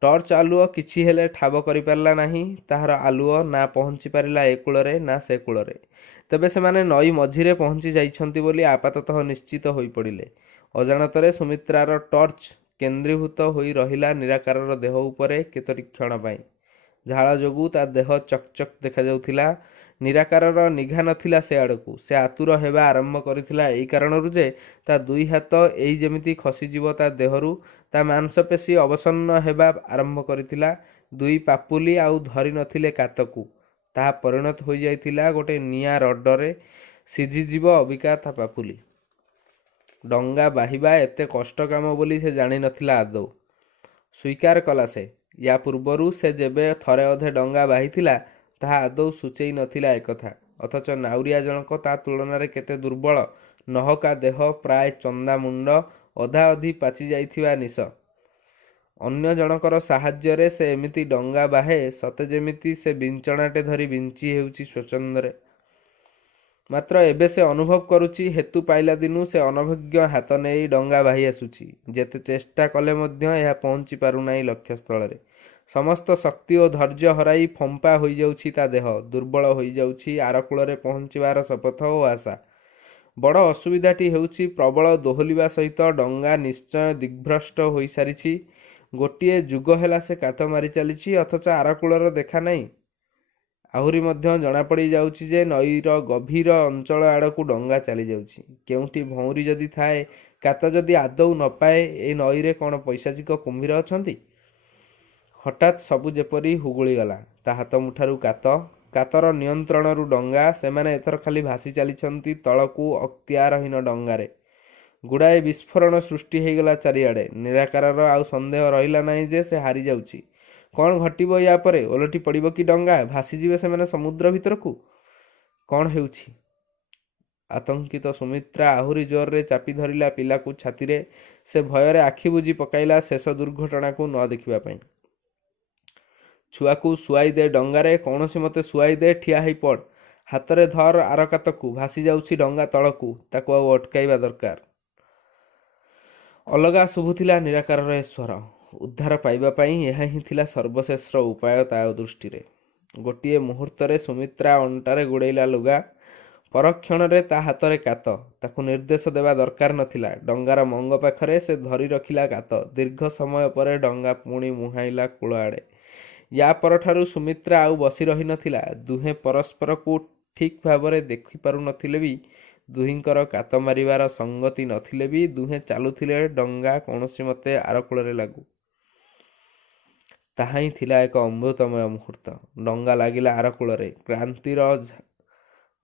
ଟର୍ଚ୍ଚ ଆଲୁଅ କିଛି ହେଲେ ଠାବ କରିପାରିଲା ନାହିଁ। ତାହାର ଆଲୁଅ ନା ପହଞ୍ଚି ପାରିଲା ଏ କୂଳରେ ନା ସେ କୂଳରେ। ତେବେ ସେମାନେ ନଈ ମଝିରେ ପହଞ୍ଚି ଯାଇଛନ୍ତି ବୋଲି ଆପାତତଃ ନିଶ୍ଚିତ ହୋଇପଡ଼ିଲେ। ଅଜାଣତରେ ସୁମିତ୍ରାର ଟର୍ଚ୍ଚ କେନ୍ଦ୍ରୀଭୂତ ହୋଇ ରହିଲା ନିରାକାରର ଦେହ ଉପରେ କେତୋଟି କ୍ଷଣ ପାଇଁ। ଝାଳ ଯୋଗୁଁ ତା ଦେହ ଚକଚକ୍ ଦେଖାଯାଉଥିଲା। ନିରାକାରର ନିଘା ନଥିଲା ସେ ଆଡ଼କୁ। ସେ ଆତୁର ହେବା ଆରମ୍ଭ କରିଥିଲା ଏଇ କାରଣରୁ ଯେ ତା ଦୁଇ ହାତ ଏଇ ଯେମିତି ଖସିଯିବ ତା ଦେହରୁ। ତା ମାଂସପେଶୀ ଅବସନ୍ନ ହେବା ଆରମ୍ଭ କରିଥିଲା। ଦୁଇ ପାପୁଲି ଆଉ ଧରି ନଥିଲେ କାତକୁ। ତାହା ପରିଣତ ହୋଇଯାଇଥିଲା ଗୋଟେ ନିଆଁ ରଡ଼ରେ। ସିଝିଯିବ ଅବିକା ତା ପାପୁଲି। ଡଙ୍ଗା ବାହିବା ଏତେ କଷ୍ଟ କାମ ବୋଲି ସେ ଜାଣିନଥିଲା ଆଦୌ। ସ୍ୱୀକାର କଲା ସେ, या ପୂର୍ବରୁ ସେ ଯେବେ ଥରେ ଅଧେ ଡଙ୍ଗା ବାହିଥିଲା ତାହା ଆଦୌ ସୂଚେଇ ନଥିଲା ଏକଥା। ଅଥଚ ନାଉରିଆ ଜଣକ ତା ତୁଳନାରେ କେତେ ଦୁର୍ବଳ, ନହକା ଦେହ, ପ୍ରାୟ ଚନ୍ଦା ମୁଣ୍ଡ, ଅଧା ଅଧି ପାଚି ଯାଇଥିବା ନିଶ। ଅନ୍ୟ ଜଣକର ସାହାଯ୍ୟରେ ସେ ଏମିତି ଡଙ୍ଗା ବାହେ ସତେ ଯେମିତି ସେ ବିଞ୍ଚଣାଟେ ଧରି ବିଞ୍ଚି ହେଉଛି ସ୍ୱଚ୍ଛନ୍ଦରେ। ମାତ୍ର ଏବେ ସେ ଅନୁଭବ କରୁଛି ହେତୁ ପାଇଲା ଦିନୁ ସେ ଅନଭିଜ୍ଞ ହାତ ନେଇ ଡଙ୍ଗା ବାହି ଆସୁଛି। ଯେତେ ଚେଷ୍ଟା କଲେ ମଧ୍ୟ ଏହା ପହଞ୍ଚି ପାରୁନାହିଁ ଲକ୍ଷ୍ୟସ୍ଥଳରେ। ସମସ୍ତ ଶକ୍ତି ଓ ଧୈର୍ଯ୍ୟ ହରାଇ ଫମ୍ପା ହୋଇଯାଉଛି ତା ଦେହ, ଦୁର୍ବଳ ହୋଇଯାଉଛି ଆରକୂଳରେ ପହଞ୍ଚିବାର ଶପଥ ଓ ଆଶା। ବଡ଼ ଅସୁବିଧାଟି ହେଉଛି ପ୍ରବଳ ଦୋହଲିବା ସହିତ ଡଙ୍ଗା ନିଶ୍ଚୟ ଦିଗ୍ଭ୍ରଷ୍ଟ ହୋଇସାରିଛି। ଗୋଟିଏ ଯୁଗ ହେଲା ସେ କାତ ମାରି ଚାଲିଛି, ଅଥଚ ଆରକୂଳର ଦେଖା ନାହିଁ। ଆହୁରି ମଧ୍ୟ ଜଣାପଡ଼ି ଯାଉଛି ଯେ ନଈର ଗଭୀର ଅଞ୍ଚଳ ଆଡ଼କୁ ଡଙ୍ଗା ଚାଲିଯାଉଛି। କେଉଁଠି ଭଉଁରୀ ଯଦି ଥାଏ, କାତ ଯଦି ଆଦୌ ନ ପାଏ, ଏ ନଈରେ କ'ଣ ପୈଶାଚିକ କୁମ୍ଭୀର ଅଛନ୍ତି? ହଠାତ୍ ସବୁ ଯେପରି ହୁଗୁଳିଗଲା ତା ହାତ ମୁଠାରୁ। କାତର ନିୟନ୍ତ୍ରଣରୁ ଡଙ୍ଗା। ସେମାନେ ଏଥର ଖାଲି ଭାସି ଚାଲିଛନ୍ତି ତଳକୁ ଅକ୍ତିଆରହୀନ ଡଙ୍ଗାରେ। ଗୁଡ଼ାଏ ବିସ୍ଫୋରଣ ସୃଷ୍ଟି ହୋଇଗଲା ଚାରିଆଡ଼େ। ନିରାକାରର ଆଉ ସନ୍ଦେହ ରହିଲା ନାହିଁ ଯେ ସେ ହାରିଯାଉଛି। କ'ଣ ଘଟିବ ୟା ପରେ? ଓଲଟି ପଡ଼ିବ କି ଡଙ୍ଗା? ଭାସିଯିବେ ସେମାନେ ସମୁଦ୍ର ଭିତରକୁ? କ'ଣ ହେଉଛି? ଆତଙ୍କିତ ସୁମିତ୍ରା ଆହୁରି ଜୋରରେ ଚାପି ଧରିଲା ପିଲାକୁ ଛାତିରେ। ସେ ଭୟରେ ଆଖି ବୁଜି ପକାଇଲା ଶେଷ ଦୁର୍ଘଟଣାକୁ ନ ଦେଖିବା ପାଇଁ। ଛୁଆକୁ ଶୁଆଇ ଦେ ଡଙ୍ଗାରେ, କୌଣସି ମତେ ଶୁଆଇ ଦେ, ଠିଆ ହେଇ ପଡ଼। ହାତରେ ଧର ଆରକାତକୁ। ଭାସି ଯାଉଛି ଡଙ୍ଗା ତଳକୁ, ତାକୁ ଆଉ ଅଟକାଇବା ଦରକାର। ଅଲଗା ଶୁଭୁଥିଲା ନିରାକାରର ଏ ସ୍ୱର। ଉଦ୍ଧାର ପାଇବା ପାଇଁ ଏହା ହିଁ ଥିଲା ସର୍ବଶେଷ ଉପାୟ ତା ଦୃଷ୍ଟିରେ। ଗୋଟିଏ ମୁହୂର୍ତ୍ତରେ ସୁମିତ୍ରା ଅଣ୍ଟାରେ ଗୁଡ଼େଇଲା ଲୁଗା। ପରକ୍ଷଣରେ ତା ହାତରେ କାତ। ତାକୁ ନିର୍ଦ୍ଦେଶ ଦେବା ଦରକାର ନଥିଲା। ଡଙ୍ଗାର ମଙ୍ଗ ପାଖରେ ସେ ଧରି ରଖିଲା କାତ। ଦୀର୍ଘ ସମୟ ପରେ ଡଙ୍ଗା ପୁଣି ମୁହାଁଇଲା କୂଳ ଆଡ଼େ। ୟା ପରଠାରୁ ସୁମିତ୍ରା ଆଉ ବସି ରହିନଥିଲା। ଦୁହେଁ ପରସ୍ପରକୁ ଠିକ୍ ଭାବରେ ଦେଖିପାରୁ ନଥିଲେ ବି, ଦୁହିଁଙ୍କର କାତ ମାରିବାର ସଙ୍ଗତି ନଥିଲେ ବି, ଦୁହେଁ ଚାଲୁଥିଲେ ଡଙ୍ଗା କୌଣସି ମତେ ଆରକୂଳରେ ଲାଗୁ। ତାହା ହିଁ ଥିଲା ଏକ ଅମୃତମୟ ମୁହୂର୍ତ୍ତ। ଡଙ୍ଗା ଲାଗିଲା ଆରକୂଳରେ। କ୍ରାନ୍ତିର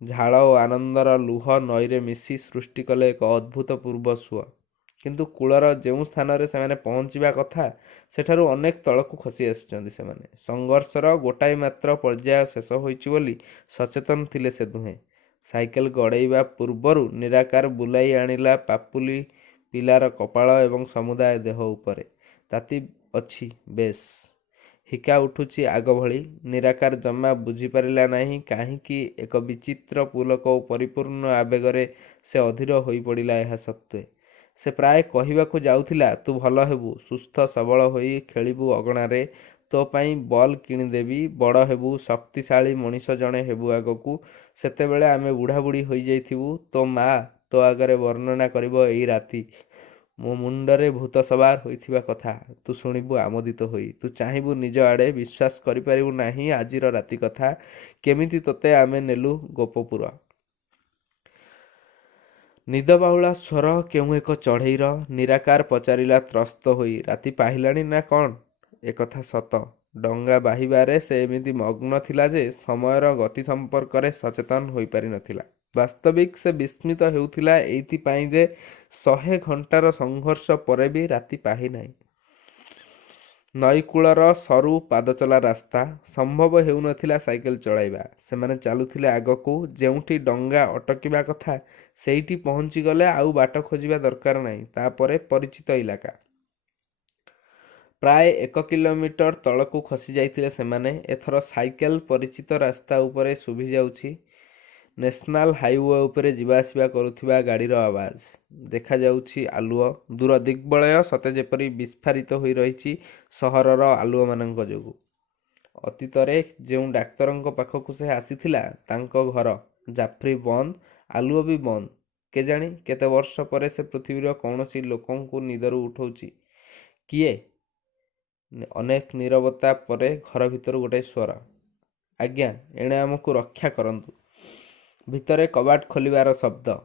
ଝାଳ ଓ ଆନନ୍ଦର ଲୁହ ନଈରେ ମିଶି ସୃଷ୍ଟି କଲେ ଏକ ଅଭୂତପୂର୍ବ ସୁଅ। କିନ୍ତୁ କୂଳର ଯେଉଁ ସ୍ଥାନରେ ସେମାନେ ପହଞ୍ଚିବା କଥା, ସେଠାରୁ ଅନେକ ତଳକୁ ଖସି ଆସିଛନ୍ତି ସେମାନେ। ସଂଘର୍ଷର ଗୋଟାଏ ମାତ୍ର ପର୍ଯ୍ୟାୟ ଶେଷ ହୋଇଛି ବୋଲି ସଚେତନ ଥିଲେ ସେ ଦୁହେଁ। ସାଇକେଲ ଗଡ଼େଇବା ପୂର୍ବରୁ ନିରାକାର ବୁଲାଇ ଆଣିଲା ପାପୁଲି ପିଲାର କପାଳ ଏବଂ ସମୁଦାୟ ଦେହ ଉପରେ। ତାତି ଅଛି ବେଶ୍। ହିକା ଉଠୁଛି ଆଗ ଭଳି। ନିରାକାର ଜମା ବୁଝିପାରିଲା ନାହିଁ କାହିଁକି ଏକ ବିଚିତ୍ର ପୁଲକ ଓ ପରିପୂର୍ଣ୍ଣ ଆବେଗରେ ସେ ଅଧୀର ହୋଇପଡ଼ିଲା ଏହା ସତ୍ତ୍ୱେ। ସେ ପ୍ରାୟ କହିବାକୁ ଯାଉଥିଲା, ତୁ ଭଲ ହେବୁ, ସୁସ୍ଥ ସବଳ ହୋଇ ଖେଳିବୁ ଅଗଣାରେ, ତୋ ପାଇଁ ବଲ୍ କିଣିଦେବି, ବଡ଼ ହେବୁ, ଶକ୍ତିଶାଳୀ ମଣିଷ ଜଣେ ହେବୁ ଆଗକୁ। ସେତେବେଳେ ଆମେ ବୁଢ଼ାବୁଢ଼ୀ ହୋଇଯାଇଥିବୁ। ତୋ ମା ତୋ ଆଗରେ ବର୍ଣ୍ଣନା କରିବ ଏଇ ରାତି, ମୋ ମୁଣ୍ଡରେ ଭୂତ ସବାର ହୋଇଥିବା କଥା। ତୁ ଶୁଣିବୁ ଆମୋଦିତ ହୋଇ। ତୁ ଚାହିଁବୁ ନିଜ ଆଡ଼େ। ବିଶ୍ୱାସ କରିପାରିବୁ ନାହିଁ ଆଜିର ରାତି କଥା। କେମିତି ତୋତେ ଆମେ ନେଲୁ ଗୋପପୁର। ନିଦବାଉଳା ସ୍ୱର କେଉଁ ଏକ ଚଢ଼େଇର। ନିରାକାର ପଚାରିଲା ତ୍ରସ୍ତ ହୋଇ, ରାତି ପାହିଲାଣି ନା କ'ଣ? ଏକଥା ସତ। ଡଙ୍ଗା ବାହିବାରେ ସେ ଏମିତି ମଗ୍ନ ଥିଲା ଯେ ସମୟର ଗତି ସମ୍ପର୍କରେ ସଚେତନ ହୋଇପାରି ନଥିଲା। ବାସ୍ତବିକ ସେ ବିସ୍ମିତ ହେଉଥିଲା ଏଇଥିପାଇଁ ଯେ 100 ଘଣ୍ଟାର ସଂଘର୍ଷ ପରେ ବି ରାତି ପାହିନାହିଁ। ନଈକୂଳର ସରୁ ପାଦଚଲା ରାସ୍ତା। ସମ୍ଭବ ହେଉନଥିଲା ସାଇକେଲ ଚଳାଇବା। ସେମାନେ ଚାଲୁଥିଲେ ଆଗକୁ। ଯେଉଁଠି ଡଙ୍ଗା ଅଟକିବା କଥା ସେଇଠି ପହଞ୍ଚିଗଲେ ଆଉ ବାଟ ଖୋଜିବା ଦରକାର ନାହିଁ। ତାପରେ ପରିଚିତ ଇଲାକା। ପ୍ରାୟ 1 କିଲୋମିଟର ତଳକୁ ଖସି ଯାଇଥିଲେ ସେମାନେ। ଏଥର ସାଇକେଲ ପରିଚିତ ରାସ୍ତା ଉପରେ ଶୁଭିଯାଉଛି ନ୍ୟାସନାଲ ହାଇୱେ ଉପରେ ଯିବା ଆସିବା କରୁଥିବା ଗାଡ଼ିର ଆବାଜ। ଦେଖାଯାଉଛି ଆଲୁଅ। ଦୂର ଦିଗ୍ବଳୟ ସତେ ଯେପରି ବିସ୍ଫାରିତ ହୋଇ ରହିଛି ସହରର ଆଲୁଅମାନଙ୍କ ଯୋଗୁଁ। ଅତୀତରେ ଯେଉଁ ଡାକ୍ତରଙ୍କ ପାଖକୁ ସେ ଆସିଥିଲା, ତାଙ୍କ ଘର ଜାଫ୍ରି ବନ୍ଦ, ଆଲୁଅ ବି ବନ୍ଦ। କେଜାଣି କେତେ ବର୍ଷ ପରେ ସେ ପୃଥିବୀର କୌଣସି ଲୋକଙ୍କୁ ନିଦରୁ ଉଠଉଛି। କିଏ? ଅନେକ ନୀରବତା ପରେ ଘର ଭିତରୁ ଗୋଟାଏ ସ୍ୱର, ଆଜ୍ଞା, ଏଣେ ଆମକୁ ରକ୍ଷା କରନ୍ତୁ। ଭିତରେ କବାଟ ଖୋଲିବାର ଶବ୍ଦ।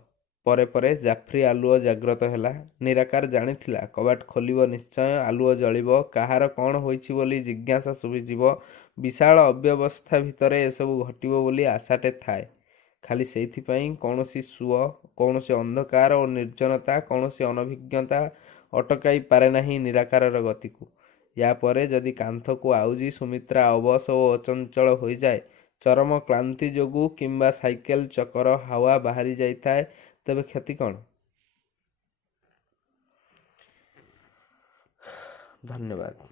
ପରେ ପରେ ଜାଫ୍ରି ଆଲୁଅ ଜାଗ୍ରତ ହେଲା। ନିରାକାର ଜାଣିଥିଲା କବାଟ ଖୋଲିବ ନିଶ୍ଚୟ, ଆଲୁଅ ଜଳିବ, କାହାର କ'ଣ ହୋଇଛି ବୋଲି ଜିଜ୍ଞାସା ଶୁଭିଯିବ। ବିଶାଳ ଅବ୍ୟବସ୍ଥା ଭିତରେ ଏସବୁ ଘଟିବ ବୋଲି ଆଶାଟେ ଥାଏ। ଖାଲି ସେଇଥିପାଇଁ କୌଣସି ସୁଅ, କୌଣସି ଅନ୍ଧକାର ଓ ନିର୍ଜନତା, କୌଣସି ଅନଭିଜ୍ଞତା ଅଟକାଇ ପାରେ ନାହିଁ ନିରାକାରର ଗତିକୁ। या ପରେ ଯଦି କାନ୍ଥକୁ ଆଉଜି ସୁମିତ୍ରା ଅବଶ ଓ ଅଚଞ୍ଚଳ ହୋଇଯାଏ, ଚରମ କ୍ଳାନ୍ତି ଯୋଗୁଁ କିମ୍ବା ସାଇକେଲ ଚକର ହାୱା ବାହାରି ଯାଇଥାଏ, ତେବେ କ୍ଷତି କ'ଣ? ଧନ୍ୟବାଦ।